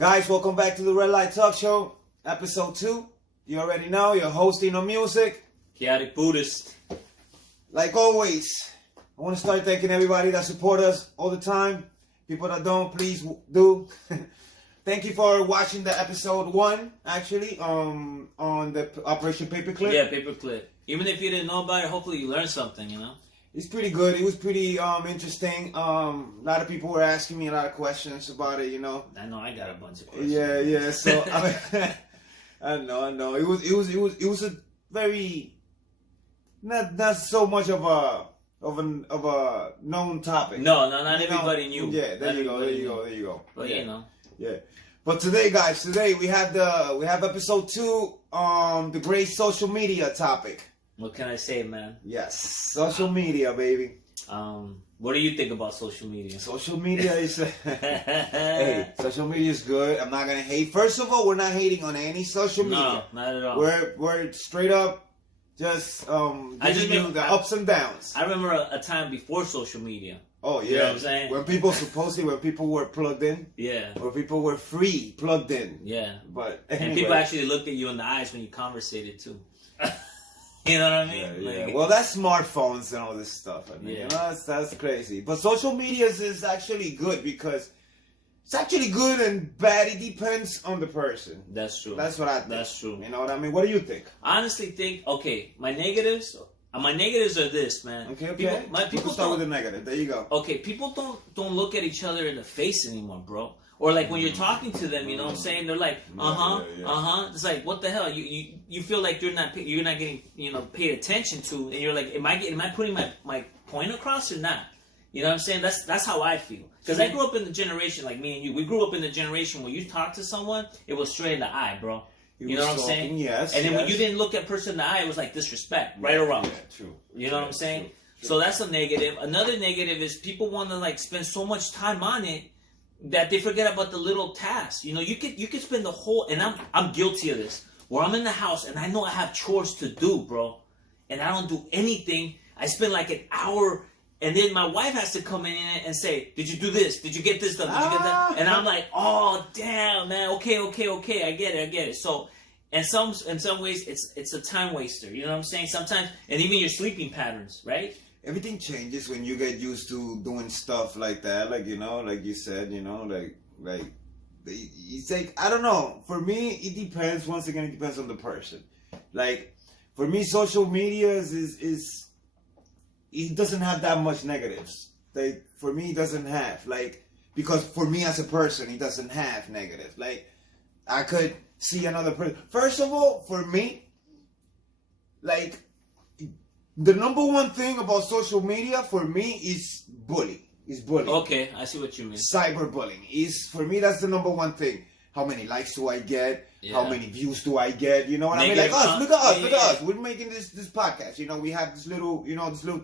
Guys, welcome back to the Red Light Talk Show, episode 2. You already know, your host, Innomuzik. Chaotic Buddhist. Like always, I want to start thanking everybody that support us all the time. People that don't, please do. Thank you for watching the episode 1, actually, on the Operation Paperclip. Yeah, Paperclip. Even if you didn't know about it, hopefully you learned something, you know? It's pretty good. It was pretty interesting. A lot of people were asking me a lot of questions about it, you know. I know I got a bunch of questions. Yeah. So I know. It was a very not so much of a known topic. No, not everybody knew. Yeah, there you go. But yeah. you know. Yeah. But today, guys, we have episode 2 on the great social media topic. What can I say, man? Yes, social media, baby. What do you think about social media? Social media is hey, social media is good. I'm not gonna hate. First of all, we're not hating on any social media. No, not at all. We're straight up just giving you the ups and downs. I remember a time before social media. Oh yeah, you know what I'm saying? When people were plugged in. Yeah. Where people were free, plugged in. Yeah. But anyway. And people actually looked at you in the eyes when you conversated too. You know what I mean? Yeah. Like, well, that's smartphones and all this stuff. I mean, yeah. You know, that's crazy. But social media is actually good because it's actually good and bad. It depends on the person. That's true. That's what I think. That's true. You know what I mean? What do you think? I honestly think, okay, my negatives are this, man. Okay. People start with the negative. There you go. Okay, people don't look at each other in the face anymore, bro. Or like when you're talking to them, you know what I'm saying? They're like, It's like, what the hell? You feel like you're not getting, you know, paid attention to, and you're like, am I putting my point across or not? You know what I'm saying? That's how I feel. Because I grew up in the generation, like me and you, we grew up in the generation where you talk to someone, it was straight in the eye, bro. You know what I'm saying? Yes. And then when you didn't look at person in the eye, it was like disrespect, right or wrong. Yeah, true. You know what I'm saying? True. So that's a negative. Another negative is people want to like spend so much time on it that they forget about the little tasks. You know, you could spend the whole, and I'm guilty of this, where I'm in the house and I know I have chores to do, bro, and I don't do anything. I spend like an hour, and then my wife has to come in and say, "Did you do this? Did you get this done? Did you get that?" And I'm like, "Oh, damn, man. Okay. I get it." So, in some ways, it's a time waster. You know what I'm saying? Sometimes, and even your sleeping patterns, right? Everything changes when you get used to doing stuff like that, like, you know, like you said, you know, like it's like, I don't know. For me, it depends. Once again, it depends on the person. Like, for me, social media is it doesn't have that much negatives. Like, for me, it doesn't have, like, because for me as a person, it doesn't have negative. Like, I could see another person. First of all, for me, like, the number one thing about social media for me is bullying. Okay, I see what you mean. Cyberbullying is, for me, that's the number one thing. How many likes do I get? Yeah. How many views do I get? You know what I mean? Like us, look at us. We're making this podcast. You know, we have this little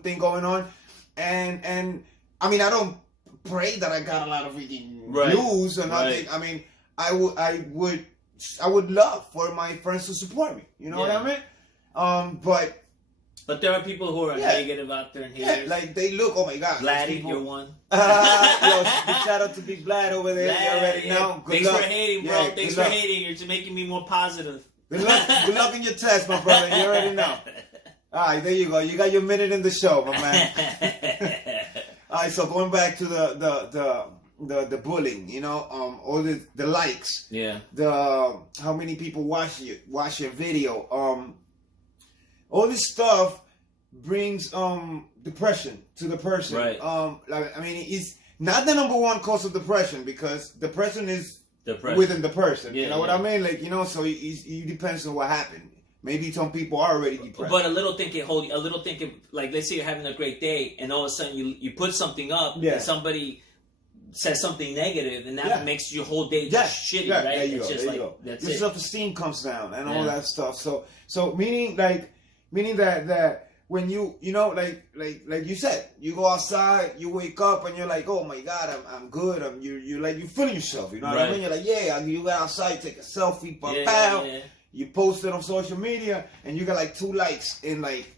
thing going on, and I mean, I don't pray that I got a lot of views or nothing. I mean, I would love for my friends to support me. You know what I mean? But there are people who are negative out there and haters. Yeah, like they look, oh my God. Bladdy, you're one. Yo, big shout out to Big Blad over there. Blad, you already know. Good Thanks luck. for hating, bro. Yeah, Thanks for hating. You're just making me more positive. Good luck in your test, my brother. You already know. All right, there you go. You got your minute in the show, my man. All right, so going back to the bullying, you know, all the likes. Yeah. How many people watch your video. All this stuff brings depression to the person. Right. I mean, it's not the number one cause of depression because depression is within the person. Yeah, you know what I mean? Like, you know, so it depends on what happened. Maybe some people are already depressed. But a little thinking, like, let's say you're having a great day, and all of a sudden you put something up, and somebody says something negative, and that makes your whole day just shitty, right? There you it's go. That's your it. self-esteem comes down and all that stuff. So meaning that when you know, like you said, you go outside, you wake up and you're like, oh my God, I'm good. You're like, you feeling yourself. You know what I mean? You're like, you go outside, take a selfie, you post it on social media, and you got like 2 likes in like,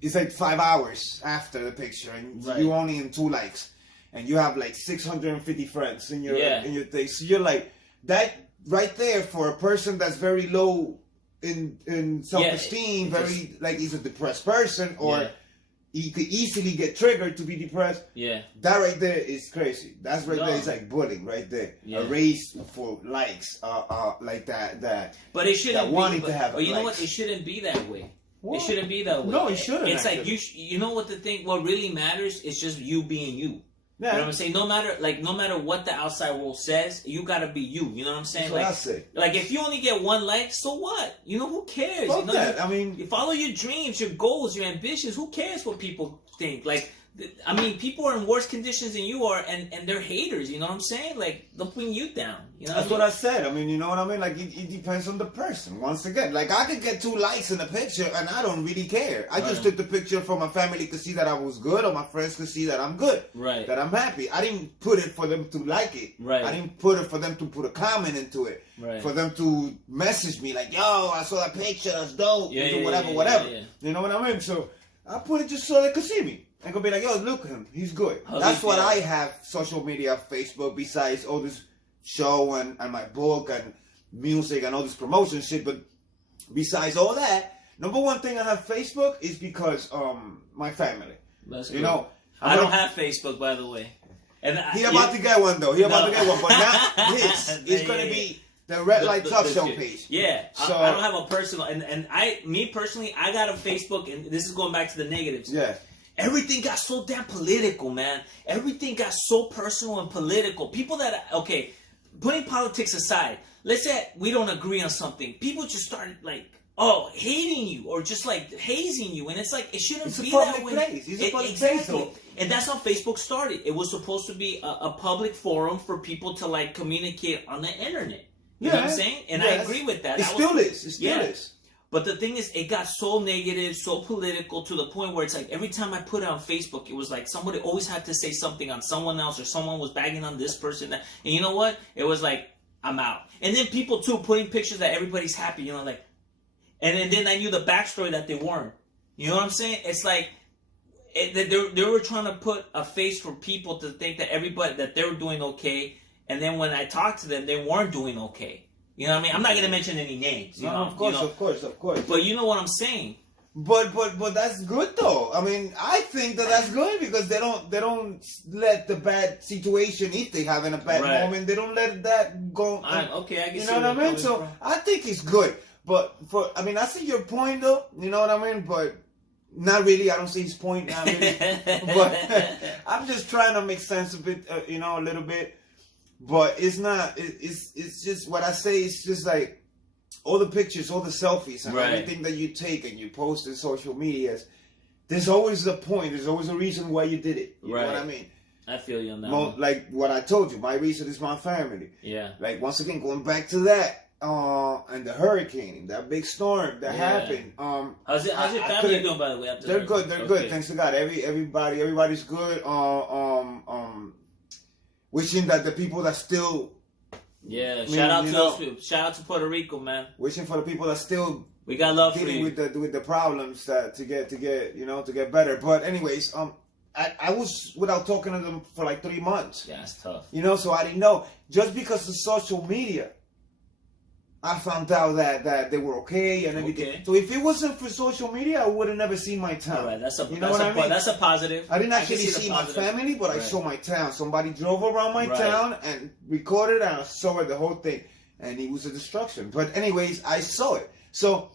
it's like 5 hours after the picture, and you only in 2 likes. and you have like 650 friends in your thing. So you're like that right there for a person that's very low in self-esteem, very like he's a depressed person, or he could easily get triggered to be depressed. Yeah, that right there is crazy. That's right there is like bullying right there. Yeah. A race for likes, like that. But it shouldn't be. Wanting to have. But you know what? It shouldn't be that way. What? It shouldn't be that way. No, it shouldn't. It's actually like you know what the thing. What really matters is just you being you. Yeah. You know what I'm saying? No matter what the outside world says, you gotta be you. You know what I'm saying? That's what I say. Like if you only get one like, so what? You know, who cares? Fuck you know, that. I mean, you follow your dreams, your goals, your ambitions. Who cares what people think? Like, I mean, people are in worse conditions than you are, and they're haters. You know what I'm saying? Like, they'll bring you down. You know that's what I said. I mean, you know what I mean? Like, it depends on the person. Once again, like, I could get 2 likes in a picture, and I don't really care. I just took the picture for my family to see that I was good, or my friends to see that I'm good. Right. That I'm happy. I didn't put it for them to like it. Right. I didn't put it for them to put a comment into it. Right. For them to message me, like, yo, I saw that picture, that's dope. Yeah, whatever. Yeah. You know what I mean? So, I put it just so they could see me. And go be like, yo, look at him. He's good. That's what I have, social media, Facebook, besides all this show and my book and music and all this promotion shit. But besides all that, number one thing I have Facebook is because my family. That's good. You know, I don't have Facebook, by the way. And he about to get one, though. He about to get one. But not this. It's going to be the Red Light Talk Show page. Yeah. So, I don't have a personal. And me personally, I got a Facebook. And this is going back to the negatives. Yeah. Everything got so damn political, man. Everything got so personal and political. People that, okay, putting politics aside, let's say we don't agree on something. People just started, like, hating you or just, like, hazing you. And it's like, it shouldn't be that way. It's a public place. Exactly. And that's how Facebook started. It was supposed to be a public forum for people to, like, communicate on the internet. You know what I'm saying? And I agree with that. It still is. But the thing is, it got so negative, so political, to the point where it's like every time I put it on Facebook, it was like somebody always had to say something on someone else, or someone was bagging on this person. And you know what? It was like, I'm out. And then people, too, putting pictures that everybody's happy, you know, like, and then I knew the backstory that they weren't. You know what I'm saying? It's like, they were trying to put a face for people to think that they were doing okay. And then when I talked to them, they weren't doing okay. You know what I mean? I'm not going to mention any names. You know, of course. But you know what I'm saying. But that's good though. I mean, I think that's good because they don't let the bad situation, if they have in a bad moment, they don't let that go. Okay, I can see. You know what I mean? So I think it's good. But I see your point though. You know what I mean? But not really. I don't see his point. Not really. But I'm just trying to make sense of it. A little bit. But it's not. It's just what I say. It's just like all the pictures, all the selfies, and everything that you take and you post in social media. There's always a point. There's always a reason why you did it. You know what I mean? I feel you on that one. Like what I told you. My reason is my family. Yeah. Like once again, going back to that. And the hurricane, that big storm that happened. How's your family doing, by the way? They're good. They're good. Thanks to God. Everybody's good. Wishing that the people that still. Yeah. Shout out to those people. Shout out to Puerto Rico, man. Wishing for the people that still. We got love for you. with the problems to get better. But anyways, I was without talking to them for like 3 months. Yeah, it's tough. So I didn't know, just because of social media. I found out that they were okay and everything. Okay. So if it wasn't for social media, I would have never seen my town. All right, that's a positive. I didn't actually see my family, but I saw my town. Somebody drove around my town and recorded, and I saw it, the whole thing. And it was a destruction. But anyways, I saw it. So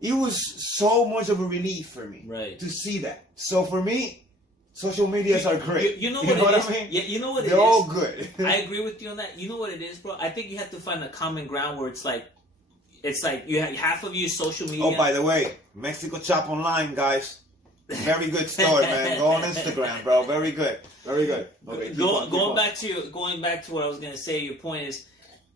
it was so much of a relief for me to see that. So for me, social medias are great. You know what I mean? Yeah, you know what it is? They're all good. I agree with you on that. You know what it is, bro? I think you have to find a common ground where it's like you have half of you social media. Oh, by the way, Mexico Chop Online, guys. Very good store, man. Go on Instagram, bro. Very good. Very good. Okay, going back to what I was gonna say, your point is,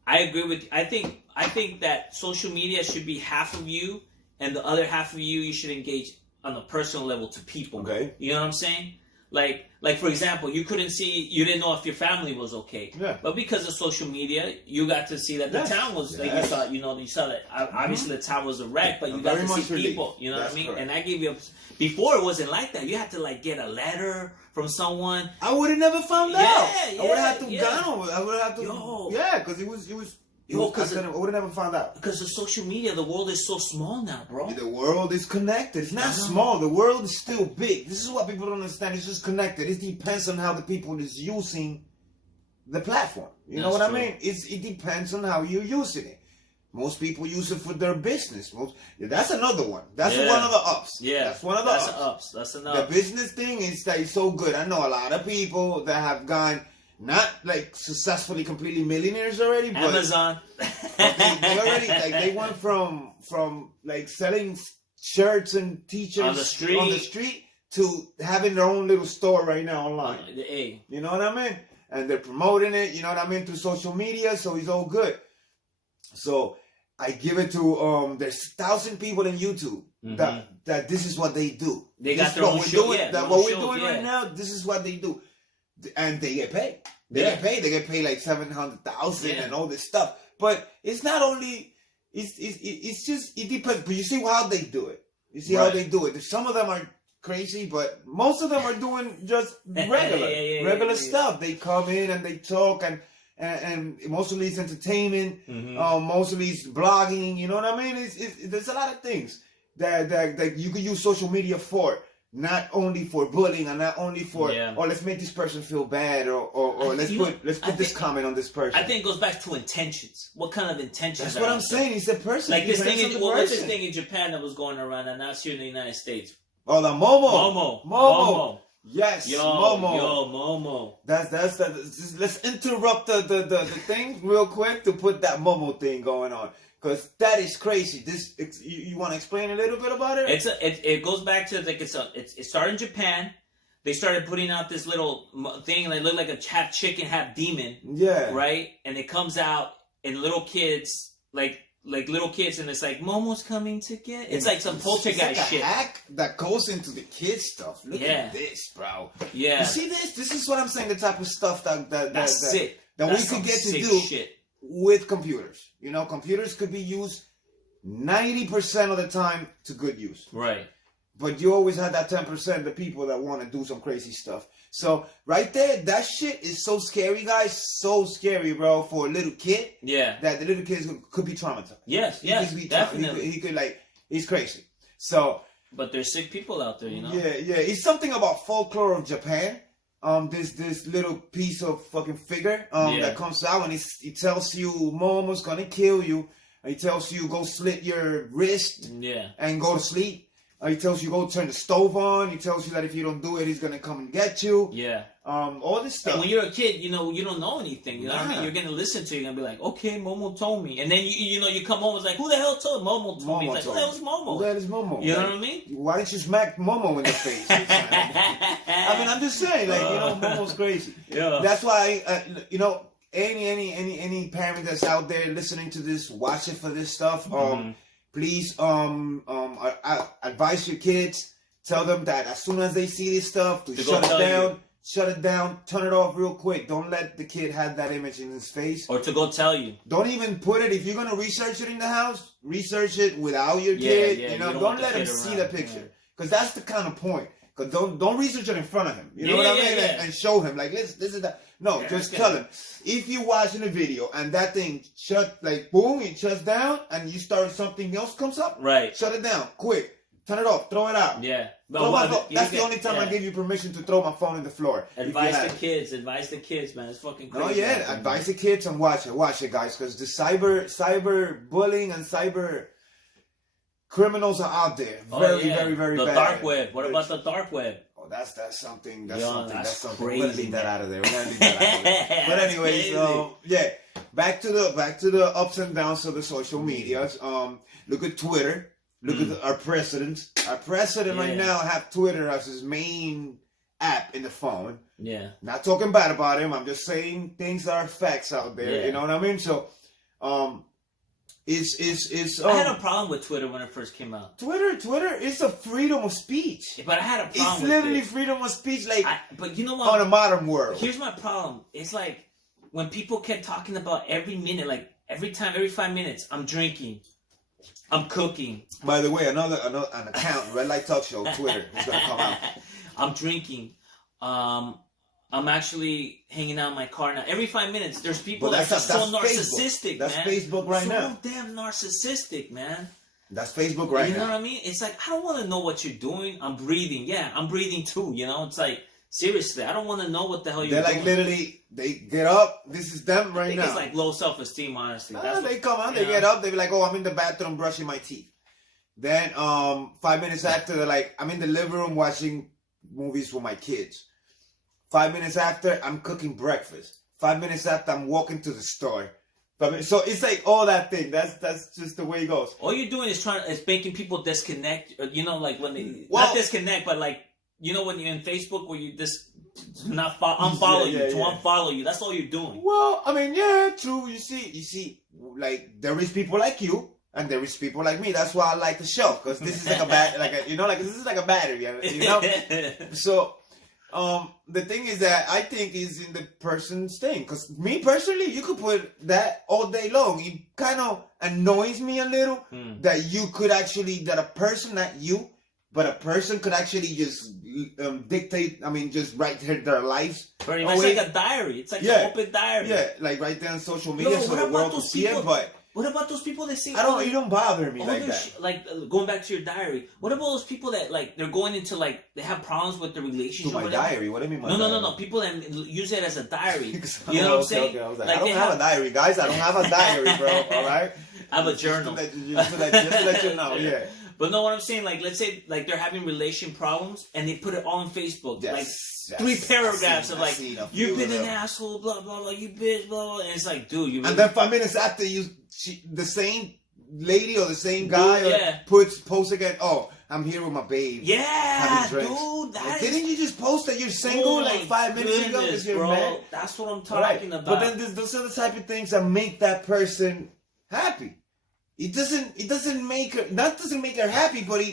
I agree with you. I think that social media should be half of you, and the other half of you should engage on a personal level to people. Okay. You know what I'm saying? Like for example, you didn't know if your family was okay. Yeah. But because of social media, you got to see that the town was like you saw that obviously the town was a wreck, but you got to see people. You know what I mean? Correct. And I gave you before it wasn't like that. You had to like get a letter from someone. I would have never found out. I would have had to I would have to. Because it was. I would have never found out. Because of social media, the world is so small now, bro. The world is connected. It's not small. The world is still big. This is what people don't understand. It's just connected. It depends on how the people is using the platform. You know what I mean? It depends on how you're using it. Most people use it for their business. That's another one. That's one of the ups. Yeah. That's one of the ups. That's another. The business thing is like so good. I know a lot of people that have gone not like successfully completely millionaires already, but Amazon. they already they went from like selling shirts and t-shirts on the street to having their own little store right now online. You know what I mean? And they're promoting it, you know what I mean, through social media, so it's all good. So I give it to there's 1,000 people in YouTube that this is what they do. They got their own show. What we're doing right now, this is what they do. And they get paid. They get paid like 700,000 and all this stuff. But it's not only. It's just it depends. But you see how they do it. You see how they do it. Some of them are crazy, but most of them are doing just regular stuff. They come in and they talk and mostly it's entertainment. Mostly it's blogging. You know what I mean? There's a lot of things that you could use social media for. Not only for bullying and not only for let's make this person feel bad or let's put this comment on this person. I think it goes back to intentions. What kind of intentions? That's what I'm saying. It's a person. Like this thing. What's this thing in Japan that was going around and now it's here in the United States? Oh, the Momo. Yes, Momo. That's let's interrupt the thing real quick to put that Momo thing going on. Because that is crazy. You want to explain a little bit about it? It goes back to like it started in Japan. They started putting out this little thing and it looked like a half chicken, half demon. Yeah. Right? And it comes out and little kids like little kids and it's like Momo's coming to get. It's like some poltergeist like shit. Hack that goes into the kids stuff. Look at this, bro. Yeah. You see this? This is what I'm saying. The type of stuff that's sick. That we could get to do. Shit. With computers. You know, computers could be used 90% of the time to good use. Right. But you always have that 10%, the people that want to do some crazy stuff. So, right there, that shit is so scary, guys. So scary, bro, for a little kid. Yeah. That the little kids could be traumatized. Yes, definitely. He could, he's crazy. So. But there's sick people out there, you know? Yeah. It's something about folklore of Japan. This little piece of fucking figure that comes out and it tells you Momo's gonna kill you. He tells you go slit your wrist and go to sleep. He tells you go turn the stove on. He tells you that if you don't do it, he's gonna come and get you. Yeah. All this stuff. And when you're a kid, you don't know anything. You know what I mean? You're gonna listen to it and be like, okay, Momo told me. And then you come home, it's like, who the hell told Momo? Told me. It's like, who the hell is Momo? Who the hell is Momo? You know what I mean? Why didn't you smack Momo in the face? I mean, I'm just saying, Momo's crazy. Yeah. That's why, any parent that's out there listening to this, watch it for this stuff. Please, advise your kids. Tell them that as soon as they see this stuff, to shut it down, turn it off real quick. Don't let the kid have that image in his face. Or to go tell you. Don't even put it, if you're going to research it in the house, research it without your kid. Don't let him see the picture. Because that's the kind of point. Because don't research it in front of him. You know what I mean? And show him, like, this is that. No, just tell him. If you're watching a video and that thing boom, it shuts down and you start something else comes up. Right. Shut it down. Quick. Turn it off. Throw it out. Yeah. That's the only time I give you permission to throw my phone in the floor. Advise the kids, man. It's fucking crazy. Oh, yeah. Advise the kids and watch it, guys. Because the cyber bullying and cyber criminals are out there. Very, very, very bad. The dark web. What about the dark web? Oh, that's something. That's something. Crazy. We're gonna leave that out of there. But anyways, back to the ups and downs of the social medias. Look at Twitter. Look at our president. Our president right now have Twitter as his main app in the phone. Yeah. Not talking bad about him. I'm just saying things are facts out there. Yeah. You know what I mean? So, It's I had a problem with Twitter when it first came out. Twitter is a freedom of speech. But I had a problem It's with literally it. freedom of speech, like But you know what? on a modern world. Here's my problem. It's like when people kept talking about every minute, like every 5 minutes, I'm drinking, I'm cooking. By the way, another an account, Red Light Talk Show, Twitter, is gonna come out. I'm drinking. I'm actually hanging out in my car now. Every 5 minutes, there's people that are so narcissistic, That's man. Facebook right now. So damn narcissistic, man. That's Facebook right now. You know what I mean? It's like, I don't want to know what you're doing. I'm breathing. Yeah, I'm breathing too. You know, it's like, seriously, I don't want to know what the hell you're doing. They're like literally, they get up. This is them right now. It's like low self-esteem, honestly. They come out, they get up. They be like, oh, I'm in the bathroom brushing my teeth. Then 5 minutes after, they're like, I'm in the living room watching movies with my kids. 5 minutes after, I'm cooking breakfast. 5 minutes after, I'm walking to the store. So it's like all that thing. That's just the way it goes. All you're doing is making people disconnect. You know, like when they not disconnect, but like, you know, when you're in Facebook where you just unfollow you. That's all you're doing. Well, I mean, yeah, true. You see, like there is people like you. And there is people like me. That's why I like the show, because this is like this is like a battery, you know. So, the thing is that I think is in the person's thing. Because me personally, you could put that all day long. It kind of annoys me a little that you could actually that a person, not you, but a person could actually just dictate. I mean, just write their lives. Pretty much like a diary. It's like an open diary. Yeah, like right there on social media, so the world can see it, but. What about those people that say... You don't bother me like that. Like, going back to your diary, what about those people that, like, they're going into, like, they have problems with their relationship? To my diary? What do you mean my diary? No. People that use it as a diary. You know what I'm saying? Okay. I was like, I don't have a diary, guys. I don't have a diary, bro. All right? I have a journal. Just to let you know, yeah. But no, what I'm saying, like, let's say, like, they're having relation problems, and they put it all on Facebook. Yes. Like, 3 paragraphs of, like, you've been an asshole, blah, blah, blah, you bitch, blah, blah. And it's like, dude, you really... And then 5 minutes after, the same lady or the same guy posts again, oh, I'm here with my babe. Yeah, dude. Didn't you just post that you're single 5 minutes ago because you're mad? That's what I'm talking about. But then those are the type of things that make that person happy. It doesn't make her happy, but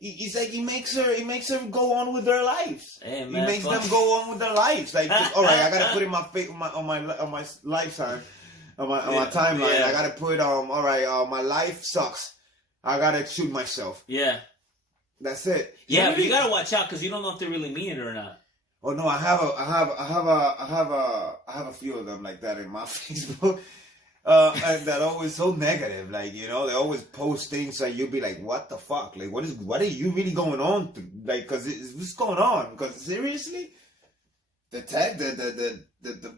it's like he makes her go on with their lives. Hey, man, he makes them go on with their lives. Like, all right, I gotta put in my face on my lifetime, on my timeline. Yeah. I gotta put all right, my life sucks. I gotta shoot myself. Yeah, that's it. Yeah, but you gotta watch out because you don't know if they really mean it or not. Oh no, I have a few of them like that in my Facebook. And they're always so negative, like, you know, they always post things like you'll be like, what the fuck, like, what are you really going on to, like, because what's going on? Because seriously, the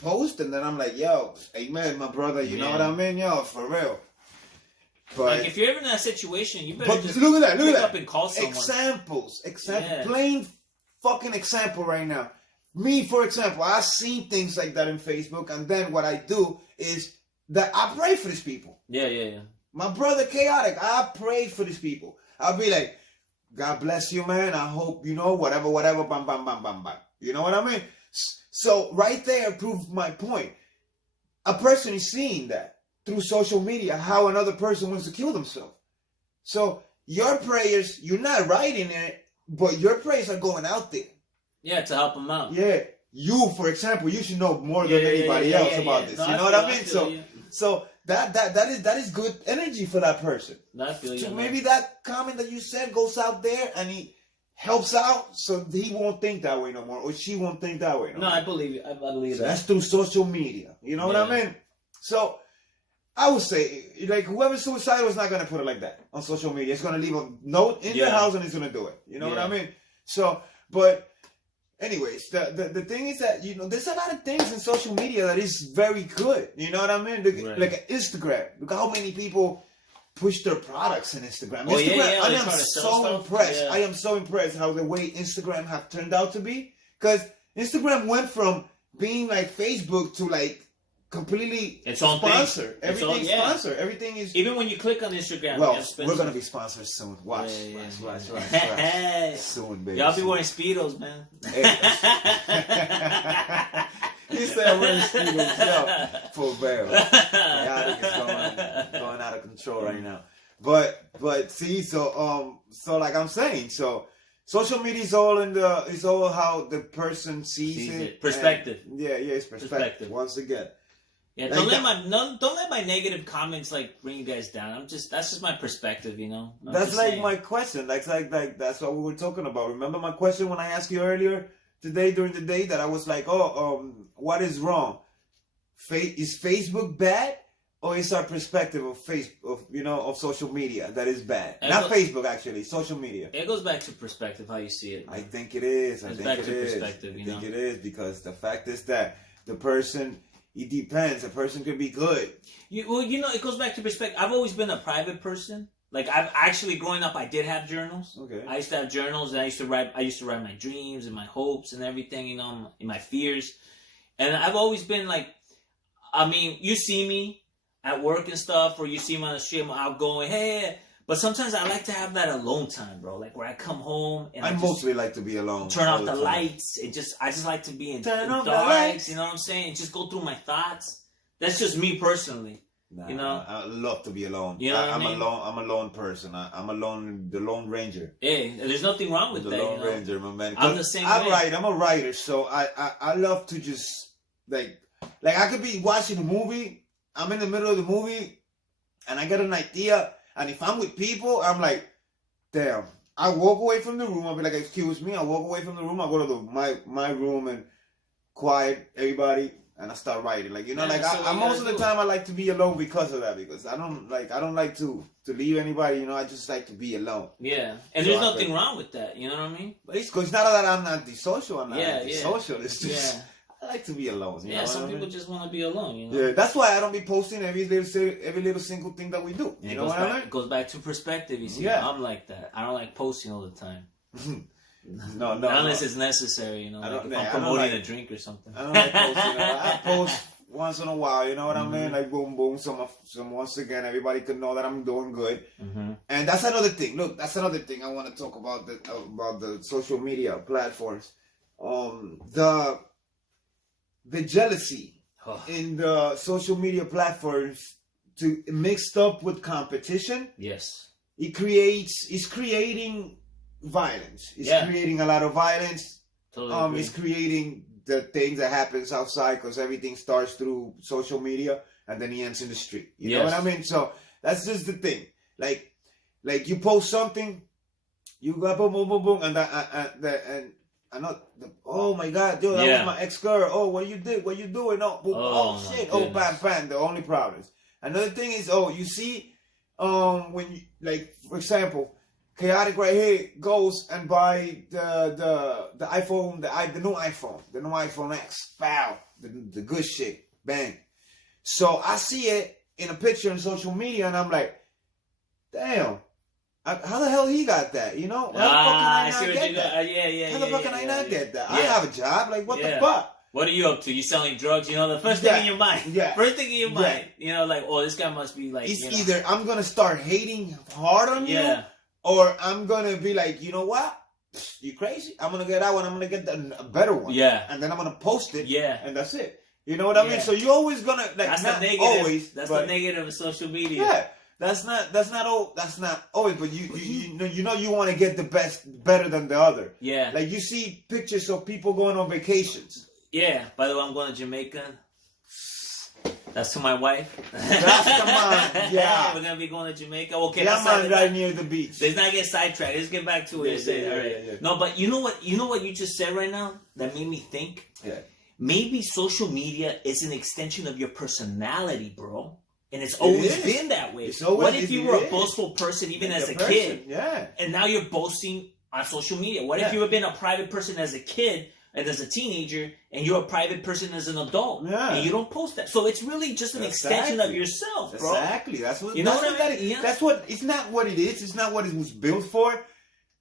post, and then I'm like, yo, amen, my brother, you know what I mean, yo, for real. But like, if you're ever in that situation, you better just look at that, up and call someone. Example, plain fucking example right now. Me, for example, I've seen things like that in Facebook, and then what I do is that I pray for these people. Yeah. My brother Chaotic, I pray for these people. I'll be like, God bless you, man. I hope, you know, whatever, bam, bam, bam, bam, bam. You know what I mean? So right there proves my point. A person is seeing that through social media, how another person wants to kill themselves. So your prayers, you're not writing it, but your prayers are going out there. Yeah, to help them out. Yeah. You, for example, you should know more than anybody else about this. No, you know what I mean? So that is good energy for that person. So maybe that comment that you said goes out there and he helps out, so he won't think that way no more, or she won't think that way no more. I believe it. I believe that. That's through social media. You know what I mean? So I would say, like, whoever's suicidal is not going to put it like that on social media. It's going to leave a note in their house and it's going to do it. You know what I mean? So, but anyways, the thing is that, you know, there's a lot of things in social media that is very good. You know what I mean? Like Instagram. Look at how many people push their products on Instagram. I am so impressed. Yeah. I am so impressed how the way Instagram have turned out to be. Because Instagram went from being like Facebook to like completely sponsor. Everything's sponsor. Everything is. Even when you click on Instagram. Well, we're gonna be sponsored soon. Watch. Soon, baby. Y'all be wearing Speedos, man. He said wearing Speedos. Yo, for real. Chaotic is control right now. But see, so like I'm saying, so social media is all how the person sees it. Perspective. And, it's perspective. Once again. Yeah, like don't let my negative comments like bring you guys down. That's just my perspective, you know. That's like my question. Like that's what we were talking about. Remember my question when I asked you earlier today during the day that I was like, what is wrong? Is Facebook bad, or is our perspective of social media that is bad? Not Facebook, actually, social media. It goes back to perspective, how you see it. Man. I think it is. It's back to perspective. I think it is because the fact is that the person. It depends. A person could be good. It goes back to perspective. I've always been a private person. Like I've actually growing up, I did have journals. Okay. I used to have journals, and I used to write my dreams and my hopes and everything, you know, and my fears. And I've always been like, I mean, you see me at work and stuff, or you see me on the street, I'm outgoing, hey. But sometimes I like to have that alone time, bro. Like where I come home and I mostly like to be alone. Turn off the lights. I just like to be in dark. You know what I'm saying? And just go through my thoughts. That's just me personally. Nah, you know, I love to be alone. You know what I mean? I'm a lone person. I'm alone. The Lone Ranger. Hey, there's nothing wrong with the that. Lone Ranger, my man. I'm the same way. I'm a writer, so I love to just like I could be watching a movie. I'm in the middle of the movie, and I get an idea. And if I'm with people, I'm like, damn. I walk away from the room. I'll be like, excuse me. I walk away from the room. I go to my room and quiet everybody, and I start writing. Like, you know, most of the time I like to be alone because of that. Because I don't like to leave anybody. You know, I just like to be alone. Yeah, and so there's nothing wrong with that. You know what I mean? But it's not that I'm antisocial. I'm not antisocial. Yeah. It's just. I like to be alone. You know some people just want to be alone. You know? Yeah, that's why I don't be posting every little single thing that we do. You know what I mean? It goes back to perspective. You see, I'm like that. I don't like posting all the time. No. Unless it's necessary, you know. Like if I'm promoting a drink or something. I don't like posting. I post once in a while. You know what I mean? Like boom, boom. So once again, everybody could know that I'm doing good. Mm-hmm. And that's another thing. Look, that's another thing I want to talk about the social media platforms. The jealousy in the social media platforms mixed up with competition. Yes. It's creating violence. It's creating a lot of violence. Totally it's creating the things that happens outside because everything starts through social media and then it ends in the street. You know what I mean? So that's just the thing. Like you post something, you go boom, boom, boom, boom, and oh my God, yo, that was my ex-girl. Oh, what you doing? Oh shit. Oh, bam. The only problems. Another thing is, you see, when you, like, for example, Chaotic right here goes and buy the iPhone, the new iPhone X. Wow, the good shit. Bang. So I see it in a picture on social media, and I'm like, damn. How the hell he got that? You know? How the fuck can I not get that? How the fuck can I not get that? I have a job. Like, what the fuck? What are you up to? You selling drugs? You know, the first thing in your mind. Yeah. First thing in your mind. You know, like, this guy must be like. It's either I'm gonna start hating hard on you, or I'm gonna be like, you know what? You crazy? I'm gonna get that one. I'm gonna get a better one. Yeah. And then I'm gonna post it. Yeah. And that's it. You know what I mean? So you're always gonna like. That's not the negative. Always. That's the negative of social media. Yeah. That's not always, but you know you want to get the better than the other. Yeah. Like you see pictures of people going on vacations. Yeah. By the way, I'm going to Jamaica. That's to my wife. That's come on. Yeah. We're gonna be going to Jamaica. Okay. Yeah, man, right near the beach. Let's not get sidetracked. Let's get back to what you're saying. All right. Yeah. No, but you know what you just said right now that made me think. Yeah. Maybe social media is an extension of your personality, bro. And it's always been that way. What if you were a boastful person even as a kid? Yeah. And now you're boasting on social media? What if you have been a private person as a kid and as a teenager and you're a private person as an adult? Yeah. And you don't post that. So it's really just an extension of yourself, bro. Exactly. That's what you know what I mean? That's what it's not what it is. It's not what it was built for.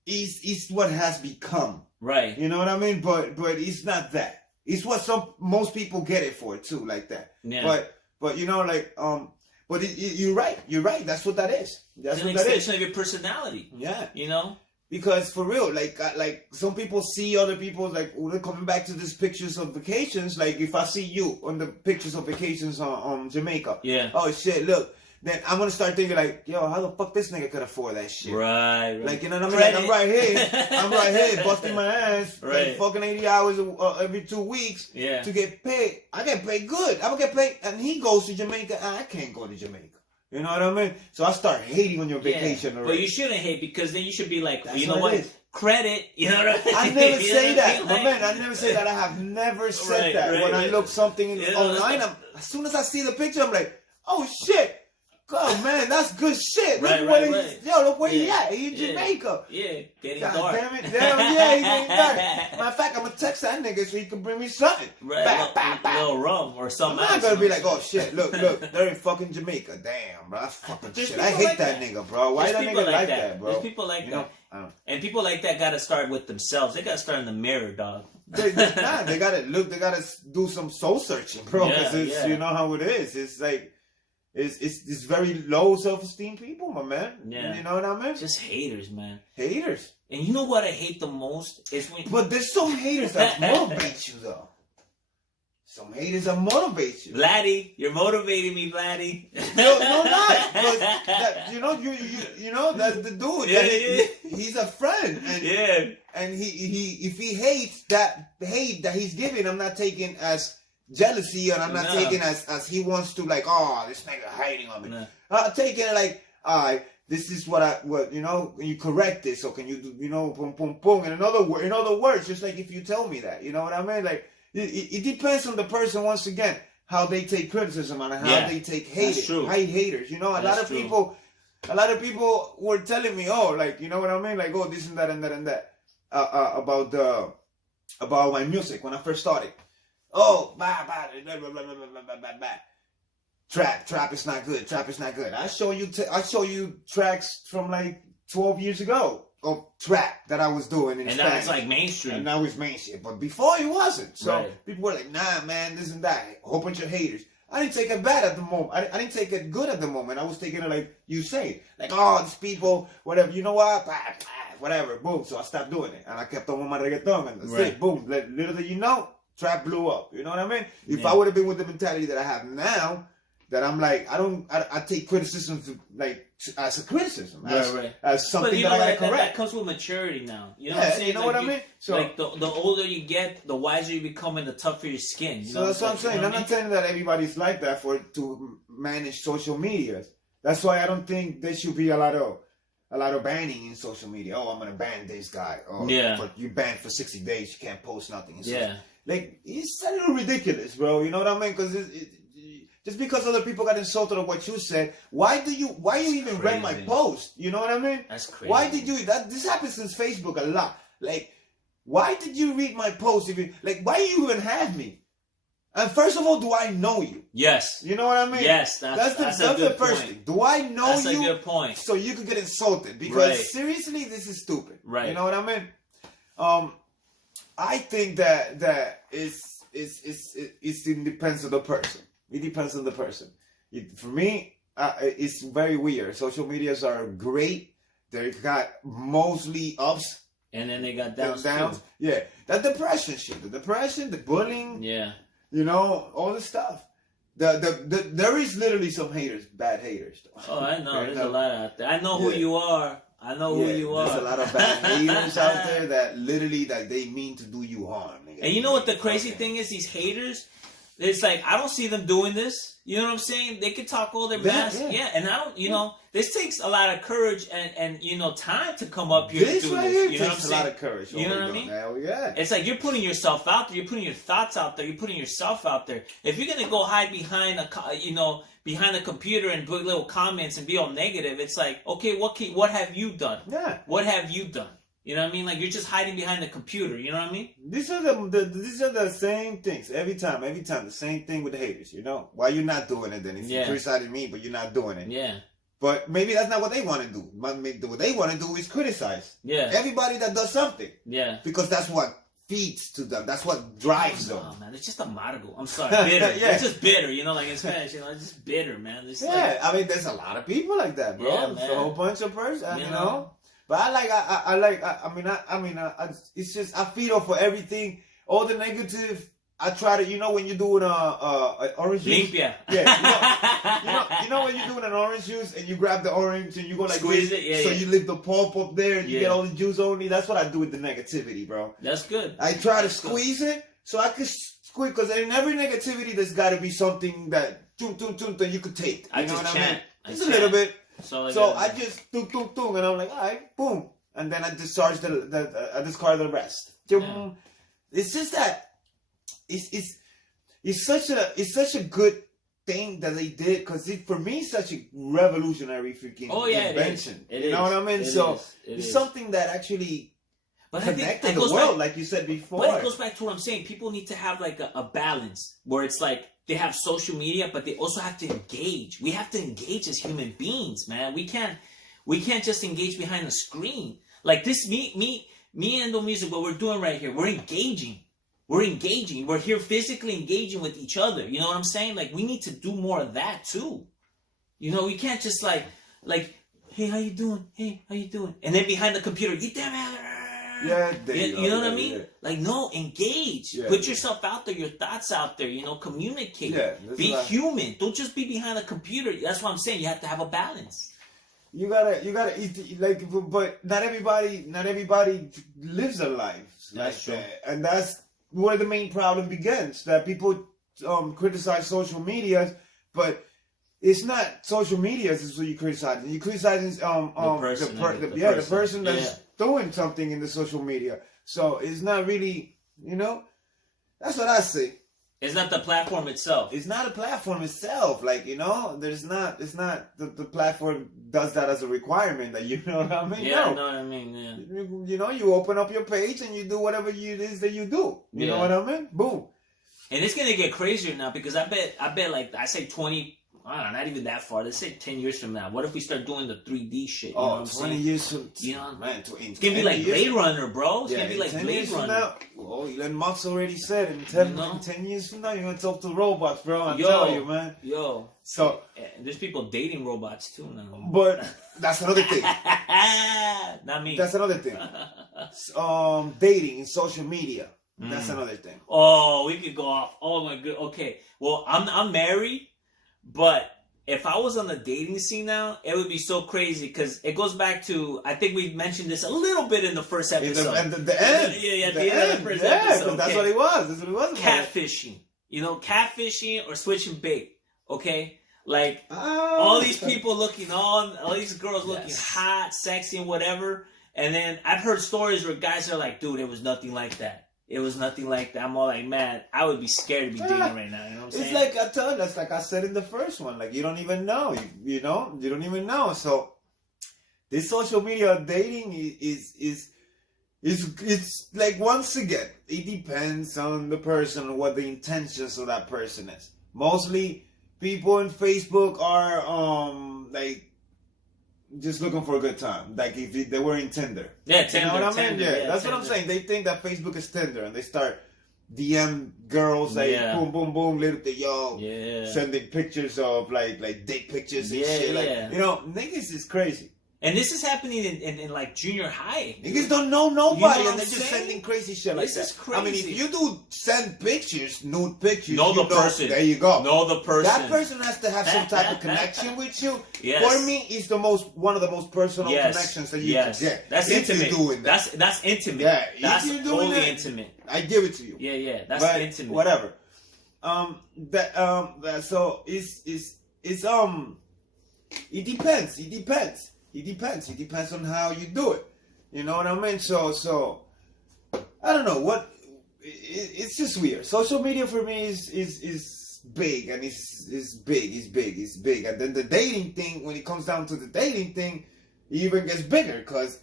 It's what has become. Right. You know what I mean? But it's not that. It's what most people get it for too, like that. Yeah. But you know, like but you're right. You're right. That's what that is. That's it's an extension of your personality. Yeah. You know? Because for real, like some people see other people, like, we're coming back to these pictures of vacations. Like, if I see you on the pictures of vacations on Jamaica. Yeah. Oh, shit, look. then I'm gonna start thinking like, yo, how the fuck this nigga could afford that shit? Right. Like, you know what I mean? Like, I'm right here, busting my ass, Right. like fucking 80 hours every 2 weeks to get paid. I get paid good. I'm gonna get paid, and he goes to Jamaica, and I can't go to Jamaica. You know what I mean? So I start hating on your vacation already. But you shouldn't hate, because then you should be like, That's you know what? Credit, you know what I mean? I never say that. Like, Man, I never say that. I have never said that. When I look something online, as soon as I see the picture, I'm like, oh shit. God, man, that's good shit. Yo, look where he at. He in Jamaica. Yeah, getting God dark. damn it. Yeah, he getting dark. Matter of fact, I'm going to text that nigga so he can bring me something. Right, a little rum or something. I'm not going to be like, oh shit, look, they're in fucking Jamaica. Damn, bro, that's fucking shit. I hate that nigga, bro. Why that nigga like that, bro? There's people like that. And people like that got to start with themselves. They got to start in the mirror, dog. They got to look, they got to do some soul searching, bro. Because you know how it is. It's like, it's very low self-esteem people, my man. Yeah. You know what I mean? Just haters, man. Haters. And you know what I hate the most? Is when... But there's some haters that motivate you, though. Some haters that motivate you. Vladdy, you're motivating me, Vladdy. No, not. But you know, that's the dude. He's a friend. And, and he if he hates that hate that he's giving, I'm not taking as jealousy, and I'm not taking as he wants to, like, oh, this nigga hiding on me. No. I'm taking it like, all right, this is what you know, you correct this, or can you do, you know, boom, boom, boom. In other words, just like if you tell me that, you know what I mean? Like, it depends on the person, once again, how they take criticism and how they take haters. You know, a lot of people were telling me, oh, like, you know what I mean? Like, oh, this and that and that and that, about my music when I first started. Oh, trap is not good. Trap is not good. I show you tracks from like 12 years ago of trap that I was doing in Spanish. And now it's like mainstream. And now it's mainstream. But before it wasn't. So people were like, nah, man, this and that. A whole bunch of haters. I didn't take it bad at the moment. I didn't take it good at the moment. I was taking it like you say. Like, oh, these people, whatever. You know what? Whatever. Boom. So I stopped doing it. And I kept on with my reggaeton. And that's it. Boom. Little did you know, trap blew up. You know what I mean? If I would have been with the mentality that I have now, that I'm like, I take criticism like as a criticism, as something that I gotta correct. That comes with maturity now. You know what I'm saying? You know what I mean? So, like the older you get, the wiser you become, and the tougher your skin. So that's what I'm saying. I'm not saying that everybody's like that to manage social media. That's why I don't think there should be a lot of banning in social media. Oh, I'm gonna ban this guy. Oh, you banned for 60 days. You can't post nothing. Like, it's a little ridiculous, bro. You know what I mean? Because just because other people got insulted on what you said, why you even read my post? You know what I mean? That's crazy. Why did you that? This happens since Facebook a lot. Like, why did you read my post? Why you even have me? And first of all, do I know you? Yes. You know what I mean? Yes, that's the first thing. Do I know you? That's a good point. So you could get insulted because seriously, this is stupid. Right. You know what I mean? I think that it depends on the person. It depends on the person. For me, it's very weird. Social medias are great. They got mostly ups. And then they got downs. Yeah. That depression shit. The depression, the bullying. Yeah. You know, all the stuff. There is literally some haters, bad haters. Though. Oh, I know. There's a lot out there. I know who you are. I know who you are. There's a lot of bad haters out there that literally they mean to do you harm. And you know what the crazy thing is? These haters, it's like, I don't see them doing this. You know what I'm saying? They can talk all their mess. Yeah. And I don't, you know, this takes a lot of courage and you know, time to come up here and do this. You know what I'm saying? A lot of courage. You know what I mean? Hell yeah. It's like you're putting yourself out there. You're putting your thoughts out there. You're putting yourself out there. If you're going to go hide behind behind a computer and put little comments and be all negative, it's like, okay, what have you done? Yeah. What have you done? You know what I mean? Like, you're just hiding behind the computer. You know what I mean? These are the same things every time. The same thing with the haters. You know, why you're not doing it then? If you criticizing me, but you're not doing it. Yeah. But maybe that's not what they want to do. What they want to do is criticize. Yeah. Everybody that does something. Yeah. Because that's what feeds to them. That's what drives them. Oh man, it's just amargo. I'm sorry, bitter. It's just bitter. You know, like in Spanish, you know, it's just bitter, man. I mean, there's a lot of people like that, bro. Yeah, there's a whole bunch of persons, you know. But it's just, I feed off for everything. All the negative, I try to, you know, when you're doing orange juice. Limpia. Yeah. You know when you're doing an orange orange juice and you grab the orange and you go like squeeze this, it, yeah, so yeah. you leave the pulp up there and you Yeah. get all the juice only. That's what I do with the negativity, bro. That's good. I try That's to squeeze it so I can squeeze, because in every negativity there's got to be something that that you could take. You know what I mean? Just a little bit. So I just and I'm like, all right, boom, and then I discharge I discard the rest. Yeah. It's just that it's such a good thing that they did, because for me it's such a revolutionary freaking invention. It you know what I mean? It's something that actually connected the world, like you said before. But it goes back to what I'm saying. People need to have like a balance where it's like they have social media, but they also have to engage. We have to engage as human beings, man. We can't just engage behind a screen. Like this, me and Innomuzik, what we're doing right here, we're engaging. We're engaging. We're here physically engaging with each other. You know what I'm saying? Like, we need to do more of that too. You know, we can't just like, hey, how you doing? Hey, how you doing? And then behind the computer, you damn it. Yeah, you know what I mean? Yeah. Like, no, engage. Yeah, Put yourself out there, your thoughts out there, you know, communicate. Yeah, be human. Don't just be behind a computer. That's what I'm saying. You have to have a balance. You gotta eat, like, but not everybody lives their lives like that. And that's where the main problem begins, that people criticize social media, but it's not social media is what you criticize. You criticize the person that's doing something in the social media. So it's not really, you know, that's what I say. It's not the platform itself. It's not a platform itself. Like, you know, it's not the platform does that as a requirement, that, you know what I mean? Yeah, I know what I mean, yeah. You know, you open up your page and you do whatever it is that you do. You know what I mean? Boom. And it's going to get crazier now, because I bet like, I say 20, I don't know, not even that far. Let's say 10 years from now. What if we start doing the 3D shit? You know what I'm 20 saying? years from... You know? Man, it's going to be like Blade Runner, bro. It's going to be like 10 Blade years Runner. From now, well, Elon Musk already said in 10 years from now, you're going to talk to robots, bro. I'm telling you, man. Yo. So... there's people dating robots, too, now. But that's another thing. Not me. That's another thing. Dating in social media. That's another thing. Oh, we could go off. Oh, my God. Okay. Well, I'm married, but... if I was on the dating scene now, it would be so crazy, because it goes back to, I think we mentioned this a little bit in the first episode. And the end. Yeah, the end of the first episode. That's what it was. That's what it was. Catfishing. You know, catfishing or switching bait. Okay? Like, all these people looking on, all these girls looking hot, sexy, and whatever. And then I've heard stories where guys are like, dude, it was nothing like that. It was nothing like that. I'm all like, man, I would be scared to be dating right now. You know what I'm saying? It's like I tell you, that's like I said in the first one. Like, you don't even know. You know? You don't even know. So, this social media dating is like, once again, it depends on the person and what the intentions of that person is. Mostly, people on Facebook are, like, just looking for a good time, like if they were in Tinder. Yeah, Tinder. You know what I mean? Tinder, yeah, that's Tinder. what I'm saying. They think that Facebook is Tinder, and they start DM girls like boom, boom, boom, little sending pictures of like dick pictures and shit. Like, you know, niggas is crazy. And this is happening in like junior high. Niggas don't know nobody, you know and they're just sending crazy shit like that. This is crazy. I mean, if you do send pictures, nude pictures, know the person. There you go. Know the person. That person has to have some type of connection with you. Yes. For me, it's one of the most personal connections that you can get. That's intimate. Doing that. That's intimate. Yeah, that's totally intimate. I give it to you. Yeah, that's intimate. Whatever. So it's it depends. It depends on how you do it. You know what I mean? So I don't know what. It's just weird. Social media for me is big, and it's big. And then the dating thing, when it comes down to the dating thing, it even gets bigger, because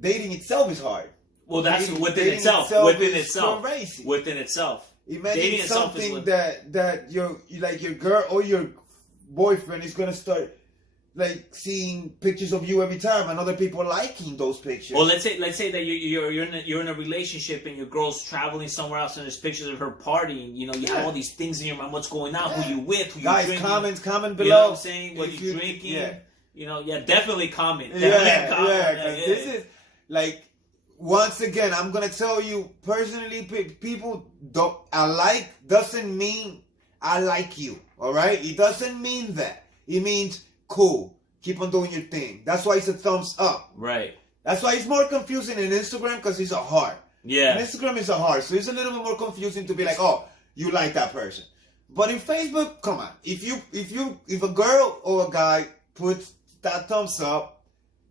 dating itself is hard. Well, that's within itself. Crazy. Within itself. Imagine dating something that your girl or your boyfriend is gonna start like seeing pictures of you every time, and other people liking those pictures. Well, let's say that you're in a relationship and your girl's traveling somewhere else, and there's pictures of her partying. You know, you have all these things in your mind. What's going on? Who you with? Who you drinking? Guys, comment below. You know what I'm saying? What you drinking? Yeah. You know, definitely comment. This is like, once again, I'm gonna tell you personally, people doesn't mean I like you. All right, it doesn't mean that. It means cool. Keep on doing your thing. That's why it's a thumbs up. Right. That's why it's more confusing in Instagram because it's a heart. Yeah. And Instagram is a heart, so it's a little bit more confusing to be like, oh, you like that person. But in Facebook, come on. If a girl or a guy puts that thumbs up,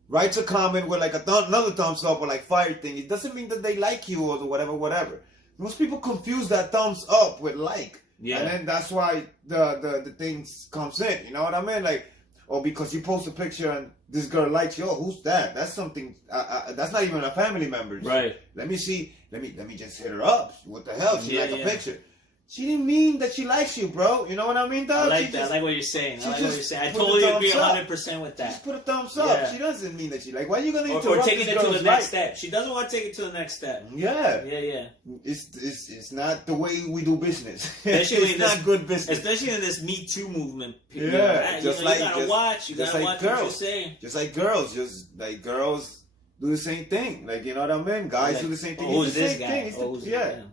writes a comment with like another thumbs up or like fire thing, it doesn't mean that they like you or whatever. Most people confuse that thumbs up with like. Yeah. And then that's why the things comes in. You know what I mean? Like, or because you post a picture and this girl likes you, oh, who's that? That's something, that's not even a family member. Right. Let me see, let me just hit her up. What the hell? She like a picture. She didn't mean that she likes you, bro. You know what I mean, dog? I like that. I like what you're saying. I totally agree 100% with that. Just put a thumbs up. Yeah. She doesn't mean that she like. Why are you gonna interrupt or taking it to the next life? step? She doesn't want to take it to the next step. Yeah. Yeah. It's not the way we do business. Especially it's not good business. Especially in this Me Too movement. Yeah. You gotta watch. You gotta watch what you say. Just like girls. Do the same thing. Like, you know what I mean? Guys do the same thing. Who's this guy?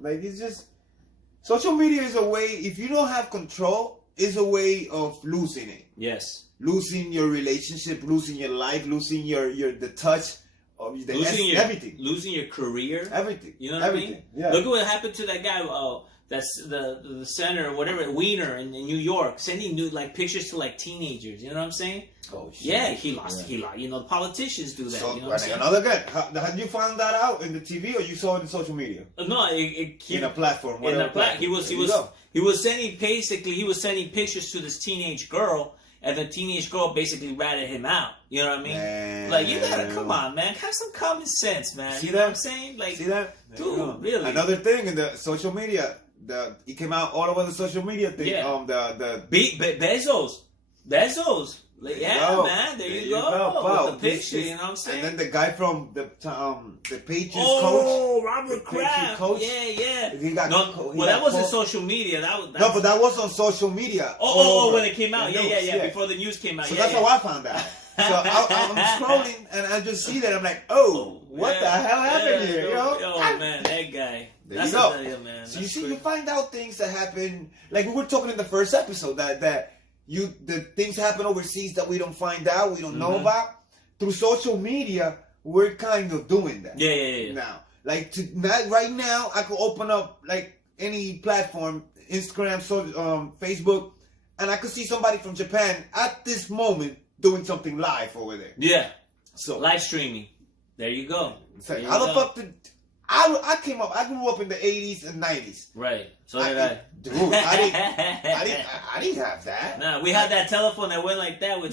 Like, it's just... Social media is a way, if you don't have control, is a way of losing it. Yes. Losing your relationship, losing your life, losing the touch of everything. Losing your career. Everything. You know what I mean? Yeah. Look at what happened to that guy, that's the center or whatever, Wiener in New York, sending pictures to like teenagers. You know what I'm saying? Oh shit. Yeah, he lost. You know, politicians do that. So, you know what I'm saying? Another guy. Had you found that out in the TV or you saw it in social media? No, in a platform. In a platform. He was sending pictures to this teenage girl. And the teenage girl basically ratted him out. You know what I mean? Man. Like, you gotta, come on, man. Have some common sense, man. See you know that? what I'm saying? Like, see that? Dude, really. Another thing in the social media, it came out all over the social media thing. Yeah. Bezos. Like, man. There you go. With the picture, you know what I'm saying? And then the guy from the Patriots coach. Oh, Robert Kraft. Yeah. That wasn't social media. No, but that was on social media. When it came out. Yeah. Before the news came out. So that's how I found out. So I'm scrolling and I just see that. I'm like, what the hell happened here? You know? Oh, man, that guy. There you go. Man. So you see, you find out things that happen. Like we were talking in the first episode that the things happen overseas that we don't find out, we don't know about. Through social media, we're kind of doing that. Yeah. Now, right now, I could open up like any platform, Instagram, Facebook, and I could see somebody from Japan at this moment doing something live over there. Yeah. So live streaming. There you go. It's like, how the fuck did I grew up in the 80s and 90s. Right. So did I. Dude, I didn't have that. Nah, we had that telephone that went like that with